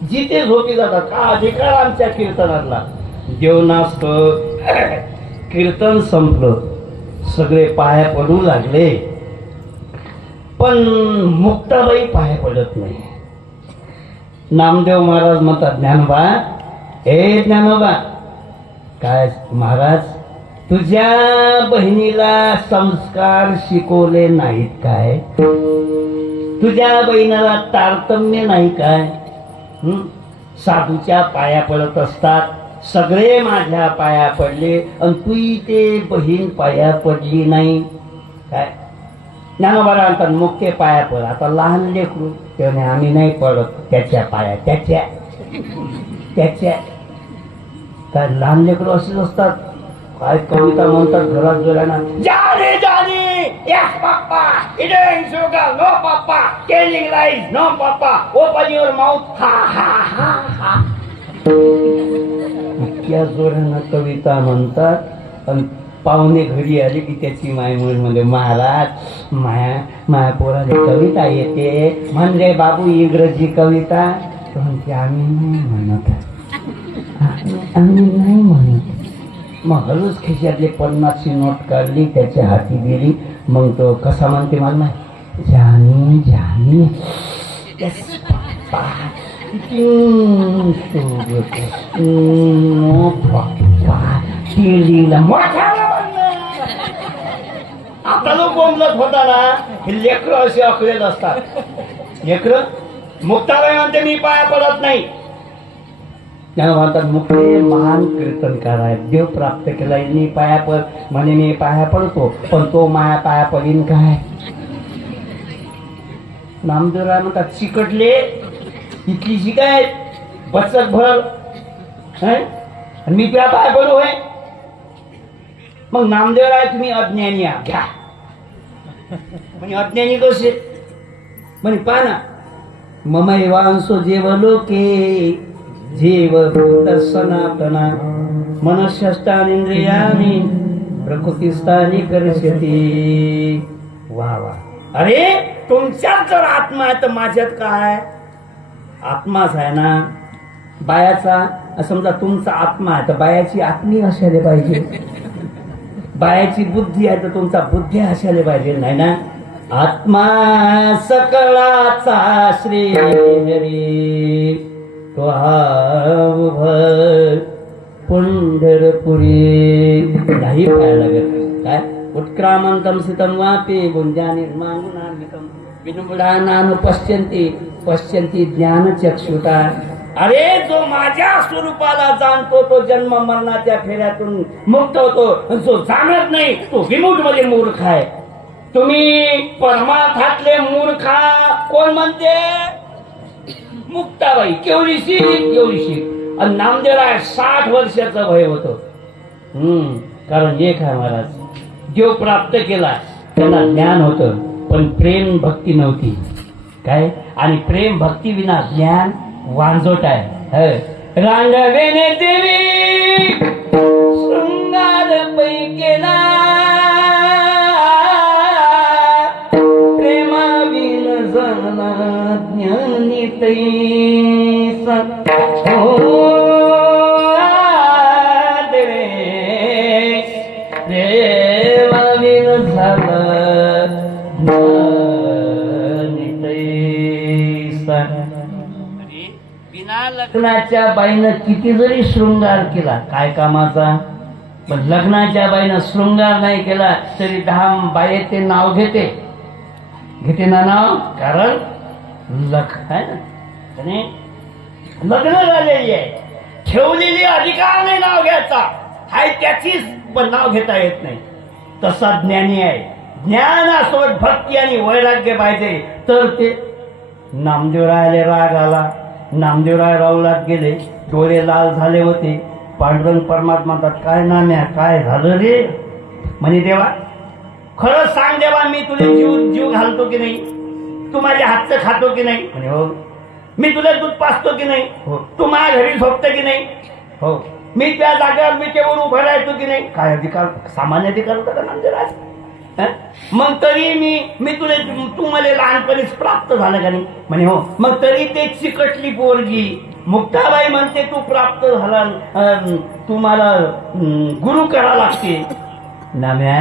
जिथे झोपी जातात. का अधिकार आमच्या कीर्तनातला? देव नाचतो. कीर्तन संपलं, सगळे पाया पडू लागले, पण मुक्ताबाई पाया पडत नाही. नामदेव महाराज म्हणतात, ज्ञानोबा, हे ज्ञानोबा, काय महाराज, तुझ्या बहिणीला संस्कार शिकवले नाहीत काय? तुझ्या बहिणीला तारतम्य नाही काय? साधूच्या पाया पडत असतात, सगळे माझ्या पाया पडले आणि तू ते बहीण पाया पडली नाही काय? ज्ञानोबा म्हणतात, मुख्य पाया पड. आता लहान लेकरू त्याने आम्ही नाही पडत त्याच्या पाया, त्याच्या काय लहान लेकरू असेच असतात. काय कविता म्हणतात घरात जोराना, जाने जाने यस पप्पा, इटिंग शुगर नो पप्पा, टेलिंग लाईज नो पप्पा, ओपन युअर माउथ हा हा हा हा. इतक्या जोरानं कविता म्हणतात आणि पाहुणे घरी आले की त्याची मायमूळ म्हणजे, महाराज माया पोराला कविता येते म्हणजे बाबू इंग्रजी कविता. म्हणते आम्ही नाही म्हणत. मग हळूच खिशातले 50ची नोट काढली, त्याच्या हाती दिली. मग तो कसा म्हणते मला नाही, जानी जानी आता जो बोंबलत होता ना, हे लेकरं असे अकलेत असतात. लेकरं मुक्ताबाई म्हणते मी पाया पडत नाही. त्याला म्हणतात मुक्ते महान कीर्तनकार आहेत, देव प्राप्त केला, मी पाया पड म्हणे, मी पाया पडतो, पण तो माया पाया पडीन काय? नामदेवराय म्हणतात, चिकटले इथली शिकाय बचत भर आणि मी त्या पाया पडू होय. मग नामदेवराय तुम्ही अज्ञानी घ्या म्हणजे अज्ञानी कसे म्हणे, पहा ना, मम एवांसो जेव लोके जीव भूत सनातना मनःष्टानींद्रियाणि प्रकृतिस्थानी करशती. वा वा. अरे तुमच्यात जर आत्मा आहे तर माझ्यात काय? आत्माच आहे ना. बायाचा समजा तुमचा आत्मा आहे तर बायाची आत्मी असायला पाहिजे. बायाची बुद्धी आहे तर तुमचा बुद्धी असायला पाहिजे, नाही ना. आत्मा सकळाचा श्री हरी तो भर पंढरपुरी. नाही पाहायला लागत काय? उत्क्रामंतम सितम वापे गुंजाने मांगुनान्वितम विनुबुडानानु पश्यन्ति ज्ञान चक्षुता. अरे जो माझ्या स्वरूपाला जाणतो तो जन्म मरणाच्या फेऱ्यातून मुक्त होतो, जो जाणत नाही तो विमुक्त मध्ये मूर्ख आहे. तुम्ही परमार्थातले मूर्खा कोण म्हणते? मुक्ताबाई. केवढीशी आणि नामदेवराय 60 वर्षाचं वय होतं. कारण एक आहे महाराज, देव प्राप्त केला, त्यांना ज्ञान होतं पण प्रेम भक्ती नव्हती काय. आणि प्रेम भक्ती विना ज्ञान वांजोट आहे. रांगवेने देवी शृंगार पैकेला, प्रेमाविन जाना ज्ञानी तैसा. प्रेमाविन झालं नितैसा. बिना लग्नाच्या बाईनं किती जरी शृंगार केला काय कामाचा. पण लग्नाच्या बाईनं शृंगार नाही केला तरी 10 बाये ते नाव घेते ना नाव. कारण आहे ना आणि लग्न झालेली आहे, ठेवलेली अधिकार नाही नाव घ्यायचा, हाय त्याचीच पण नाव घेता येत नाही. तसा ज्ञानी आहे. ज्ञानासोबत भक्ती आणि वैराग्य पाहिजे तर ते. नामदेवरायाला राग आला, नामदेवराय राऊलात गेले, डोळे लाल झाले होते. पांडुरंग परमात्मा म्हणतात काय नाम्या काय झालं रे. म्हणे देवा खरं सांग देवा, मी तुला जीव घालतो की नाही, तू माझ्या हातचं खातो की नाही. म्हणे हो. मी तुला दूध पाचतो की नाही, हो. तू माझ्या घरी झोपतो की नाही, हो. मी त्या जागेवर मी केवळ उभं राहतो की नाही. काय अधिकार, सामान्य अधिकार होता का नामदेवराज. मग तरी मी तुला तू मला लहानपणीच प्राप्त झालं का नाही. म्हणे हो. मग तरी ते चिकटली पोरगी मुक्ताबाई म्हणते तू प्राप्त झाला, तू मला गुरु करा लागते. नाम्या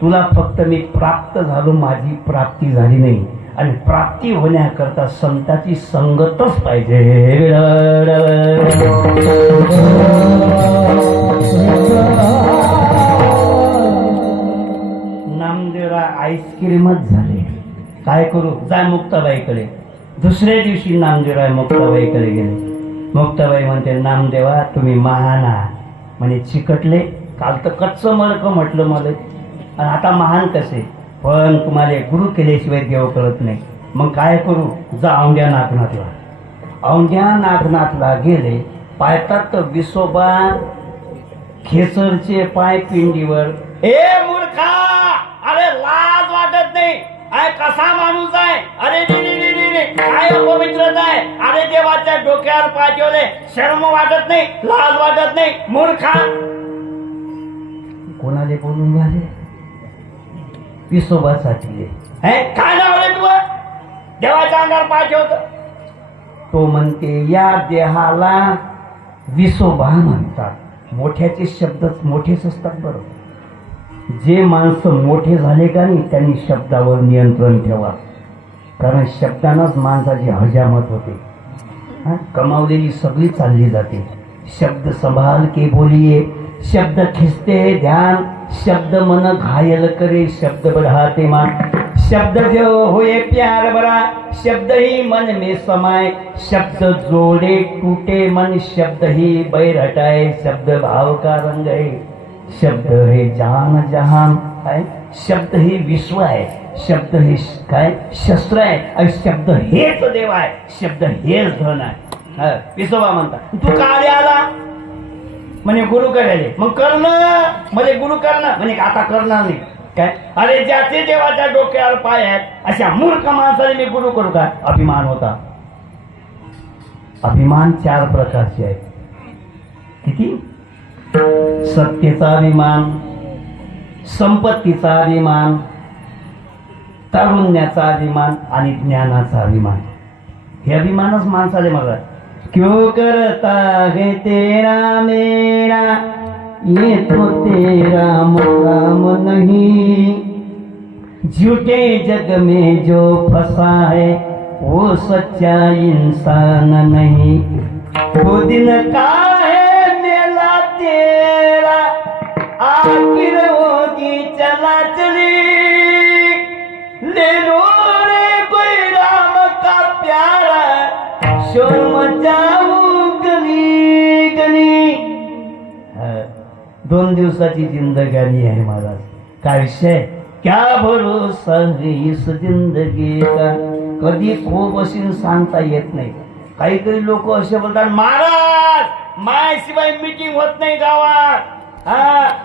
तुला फक्त मी प्राप्त झालो, माझी प्राप्ती झाली नाही. आणि प्राप्ती होण्याकरता संताची संगतच पाहिजे. नामदेवराय आईस्क्रीमच झाले. काय करू, जाय मुक्ताबाईकडे. दुसऱ्या दिवशी नामदेवराय मुक्ताबाईकडे गेले. मुक्ताबाई म्हणते नामदेवा तुम्ही महान आहात. म्हणे चिकटले, काल तर कच्चं मडकं म्हटलं मला, आणि आता महान कसे. पण तुम्हाला गुरु केल्याशिवाय देव कळत नाही. मग काय करू, जा औंध्या नागनाथला. औंध्या नागनाथला गेले. पायतात तर विसोबा खेचरचे पाय पिंडीवर. ए मूर्खा, अरे लाज वाटत नाही, अरे कसा माणूस आहे, अरे काय अपवित्रता आहे, अरे देवाच्या डोक्यावर पाय ठेवले, शर्म वाटत नाही, लाज वाटत नाही, मूर्खा. कोणाले बोलून झाले, विसोबासाठी. काय नाव रे तू, देवाच्या अंगावर पाय ठेवतो. तो म्हणते या देहाला विसोबा म्हणतात. मोठ्याचे शब्दच मोठेच असतात. बरोबर, जे माणसं मोठे झाले का नाही त्यांनी शब्दावर नियंत्रण ठेवा. कारण शब्दानंच माणसाची हजामत होते. कमावलेली सगळी चालली जाते. शब्द संभाल के बोलिए, शब्द खिंचते ध्यान, शब्द मन घायल करे, शब्द बढ़ाते मान. शब्द जो होए प्यार भरा, शब्द ही मन में समाए, शब्द जोड़े टूटे मन, शब्द ही बैर हटाए, शब्द भाव का रंग है, शब्द है जान जहान है, शब्द ही विश्व आहे, शब्द हे काय शस्त्र आहे, आणि शब्द हेच देव आहे, शब्द हेच धन आहे. विसोबा म्हणतात तू का आला. म्हणे गुरु करायले. मग करणं म्हणजे गुरु करणं म्हणजे आता करणार नाही काय. अरे ज्याचे देवाच्या डोक्यावर पाय आहेत अशा मूर्ख माणसाने मी गुरु करू का. अभिमान होता. अभिमान 4 प्रकारचे आहेत. किती. सत्तेचा अभिमान, संपत्तीचा अभिमान, तारुण्याचा अभिमान आणि ज्ञानाचा अभिमान. हे अभिमानच माणसाले मला क्यों करता है तेरा मेरा, ये तो तेरा मुकाम नहीं, झूठे जग में जो फंसा है वो सच्चा इंसान नहीं. वो दिन का है मेला तेरा, आखिर होगी चला चली, ले लो रे कोई राम का प्यारा, शोर मचाऊ गली गली. 2 दिवसाची जिंदगानी आहे महाराज. काय विषय, क्या भरोसा है इस जिंदगी का. कधी खूप अशी सांगता येत नाही. काही लोक असे बोलतात महाराज माझ्याशिवाय मीटिंग होत नाही गावात,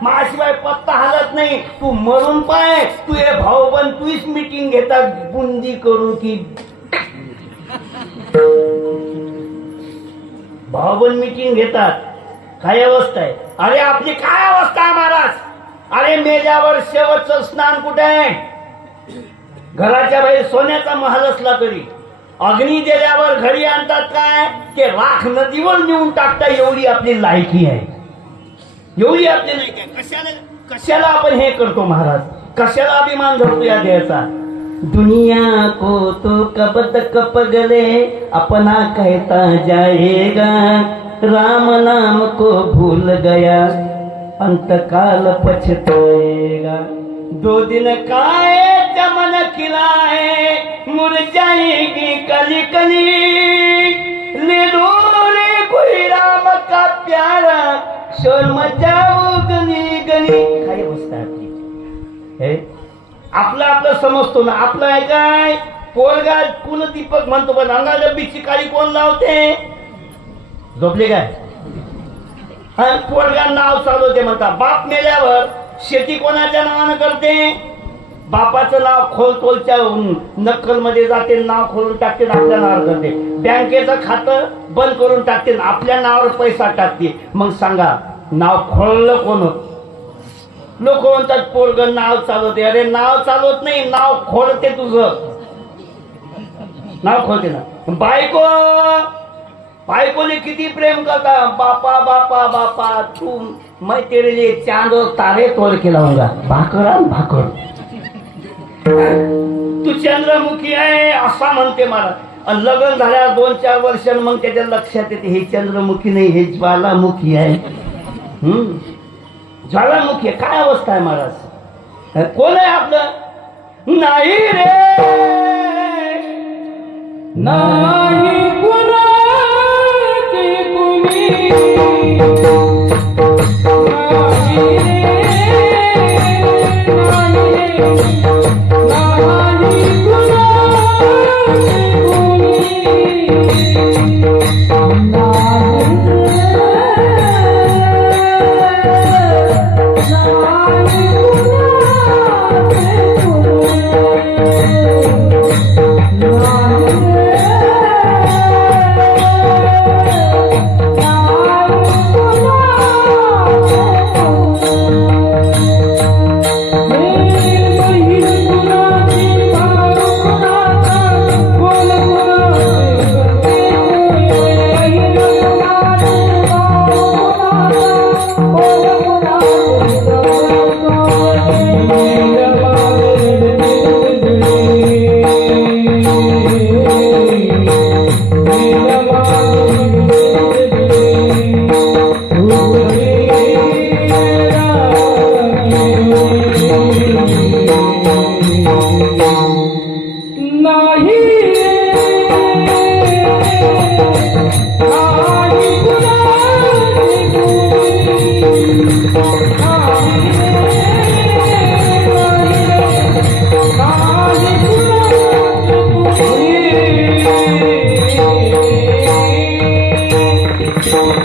माझ्याशिवाय पत्ता हलत नाही, तू मरून पाय, तू हे भाऊ पण तूच मीटिंग घेतात, बुंदी करू की भाऊबंद मीटिंग घेतात. काय अवस्था आहे. अरे आपली काय अवस्था आहे महाराज. अरे मेल्यावर शेवटचं स्नान कुठे आहे. घराच्या बाहेर सोन्याचा महल असला तरी अग्नी दिल्यावर घरी आणतात काय ते राख नदीवर नेऊन टाकता, एवढी आपली लायकी आहे. एवढी आपली नाही काय? कशाला आपण हे करतो महाराज? कशाला अभिमान धरतो या देहाचा? दुनिया को तो कब तक पगले अपना कहता जाएगा, राम नाम को भूल गया अंतकाल पछताएगा। 2 दिन खाए चमन खिलाए मुरझाएगी कली कली, ले लो रे कोई राम का प्यारा शोर मचाओ गली गली। काय अवस्था आपली हे? आपलं समजतो ना, आपलं आहे काय? पोरगा कुलदीपक म्हणतो, पण अंगा डब्बीची काळी कोण लावते? झोपले काय? पोरगा नाव चालवते म्हणता. बाप मेल्यावर शेती कोणाच्या नावानं करते? बापाचं नाव खोलतोलच्या नक्कल मध्ये जाते, नाव खोलून टाकते, आपल्या नावावर करते. बँकेचं खातं बंद करून टाकते, आपल्या नावावर पैसा टाकते. मग सांगा नाव खोललं कोण? लोक म्हणतात पोरग नाव चालवते. अरे नाव चालवत नाही, नाव खोलते. तुझं नाव खोलते ना. बायकोने किती प्रेम करता, बापा बापा बापा तू मैं तेरे लिए चांद और तारे तोड़ के लाऊंगा. भाकर तू चंद्रमुखी आहे असा म्हणते मला. आणि लग्न झाल्या 2-4 वर्षांनी मग त्याच्या लक्षात येते हे चंद्रमुखी नाही, हे ज्वालामुखी आहे. ज्वालामुखी आहे. काय अवस्था आहे महाराज? कोण आहे आपलं? नाही रे नाही कुणाची कुणी, नाही रे, नाही कुणाची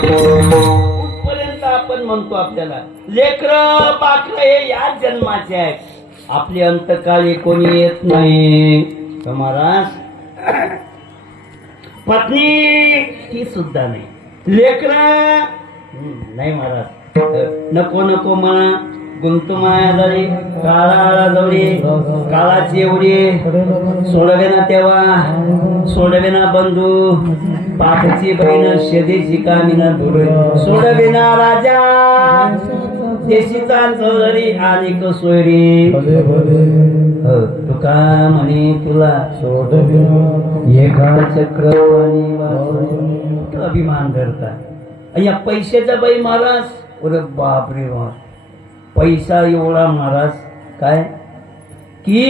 कुठपर्यंत आपण म्हणतो आपल्याला लेकर पाखर हे याच जन्माचे आहेत. आपली अंतकाळी कोणी येत नाही. तर महाराज पत्नी ती सुद्धा नाही, लेकर नाही महाराज. नको नको म्हणा गुंतू माया जळी, काळा जवळी, काळाची एवढी सोडवे ना तेव्हा, सोडवे ना बंधू, पाठची बहीण शेतीची कामिना धुरे, सोडवे ना राजा देशीचा चौधरी आणि कसोयरी. तुका म्हणे तुला सोडवे एका चक्रवाणी वाचून अभिमान करता. या पैशाचा बाई महाराज, अरे बापरे बाप, पैसा एवढा महाराज काय की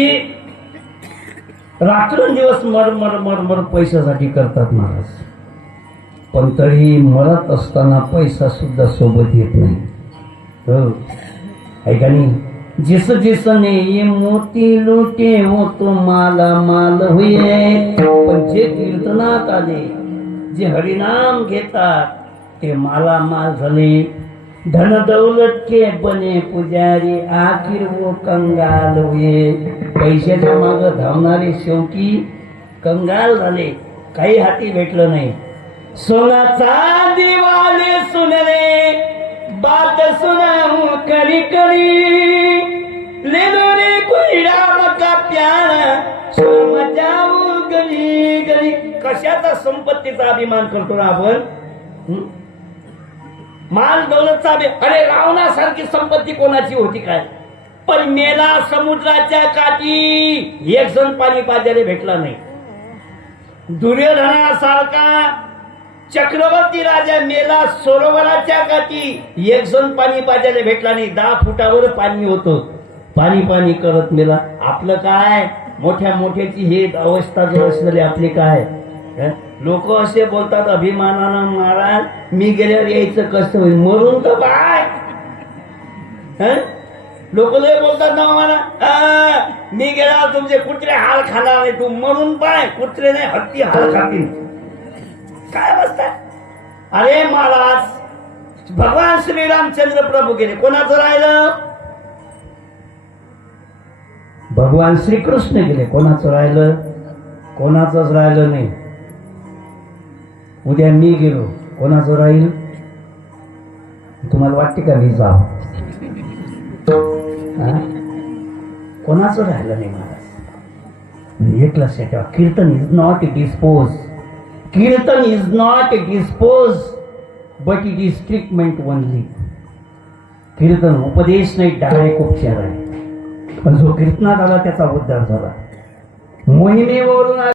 रात्रंदिवस मर मर मर पैशासाठी करतात महाराज. पण तरी मरत असताना पैसा सुद्धा सोबत येत नाही. है का नाही? जिस जिसने ये मोती लुटे वो तो माला माल हुए. पण जे कीर्तनात आले, जे हरिनाम घेतात ते मालामाल झाले. धन दौलत के बने पुजारी आखिर वो कंगाल हुए. पैशाच्या माग धावणारे शेवटी कंगाल झाले, काही हाती भेटलं नाही. सोनाचा दिवाले सुनले बात सुनाऊ करी करी, ले लो रे कोई राम का प्यारा शोर मचाऊ गली गली. कशाचा संपत्तीचा अभिमान करतो ना आपण? माल दौलत चाबे. अरे रावणासारखी संपत्ती कोणाची होती काय? पण मेला समुद्राच्या काठी एक जण पाणी पाजायला भेटला नाही. दुर्योधनासारखा चक्रवर्ती राजा मेला सरोवराच्या काठी एक जण पाणी पाजायला भेटला नाही. 10 फुटावर पाणी होतं. पाणी करत मेला. आपलं काय मोठ्या मोठ्याची ही अवस्था जर असलेली आपली काय? लोक असे बोलतात अभिमानानं, महाराज मी गेल्यावर यायचं कसं होईल? मरून तर काय? लोक लय बोलतात ना मला, मी गेल्यावर तुमचे कुत्रे हाल खाणार नाही. तू मरून पाय, कुत्रे नाही हत्ती हाल खातील. काय अवस्था? अरे महाराज भगवान श्रीरामचंद्र प्रभू गेले, कोणाचं राहिलं? भगवान श्रीकृष्ण गेले, कोणाचं राहिलं? कोणाचंच राहिलं नाही. उद्या मी गेलो, कोणाचं राहील? तुम्हाला वाटते का मी जाऊ? कोणाचं राहिलं नाही महाराज. एक लक्षात ठेवा, kirtan is not dispose. Kirtan is not dispose but it is treatment only. Kirtan उपदेश नाही, डायरेक्ट उपचार आहे. पण जो कीर्तनात आला त्याचा उद्धार झाला. मोहिमेवरून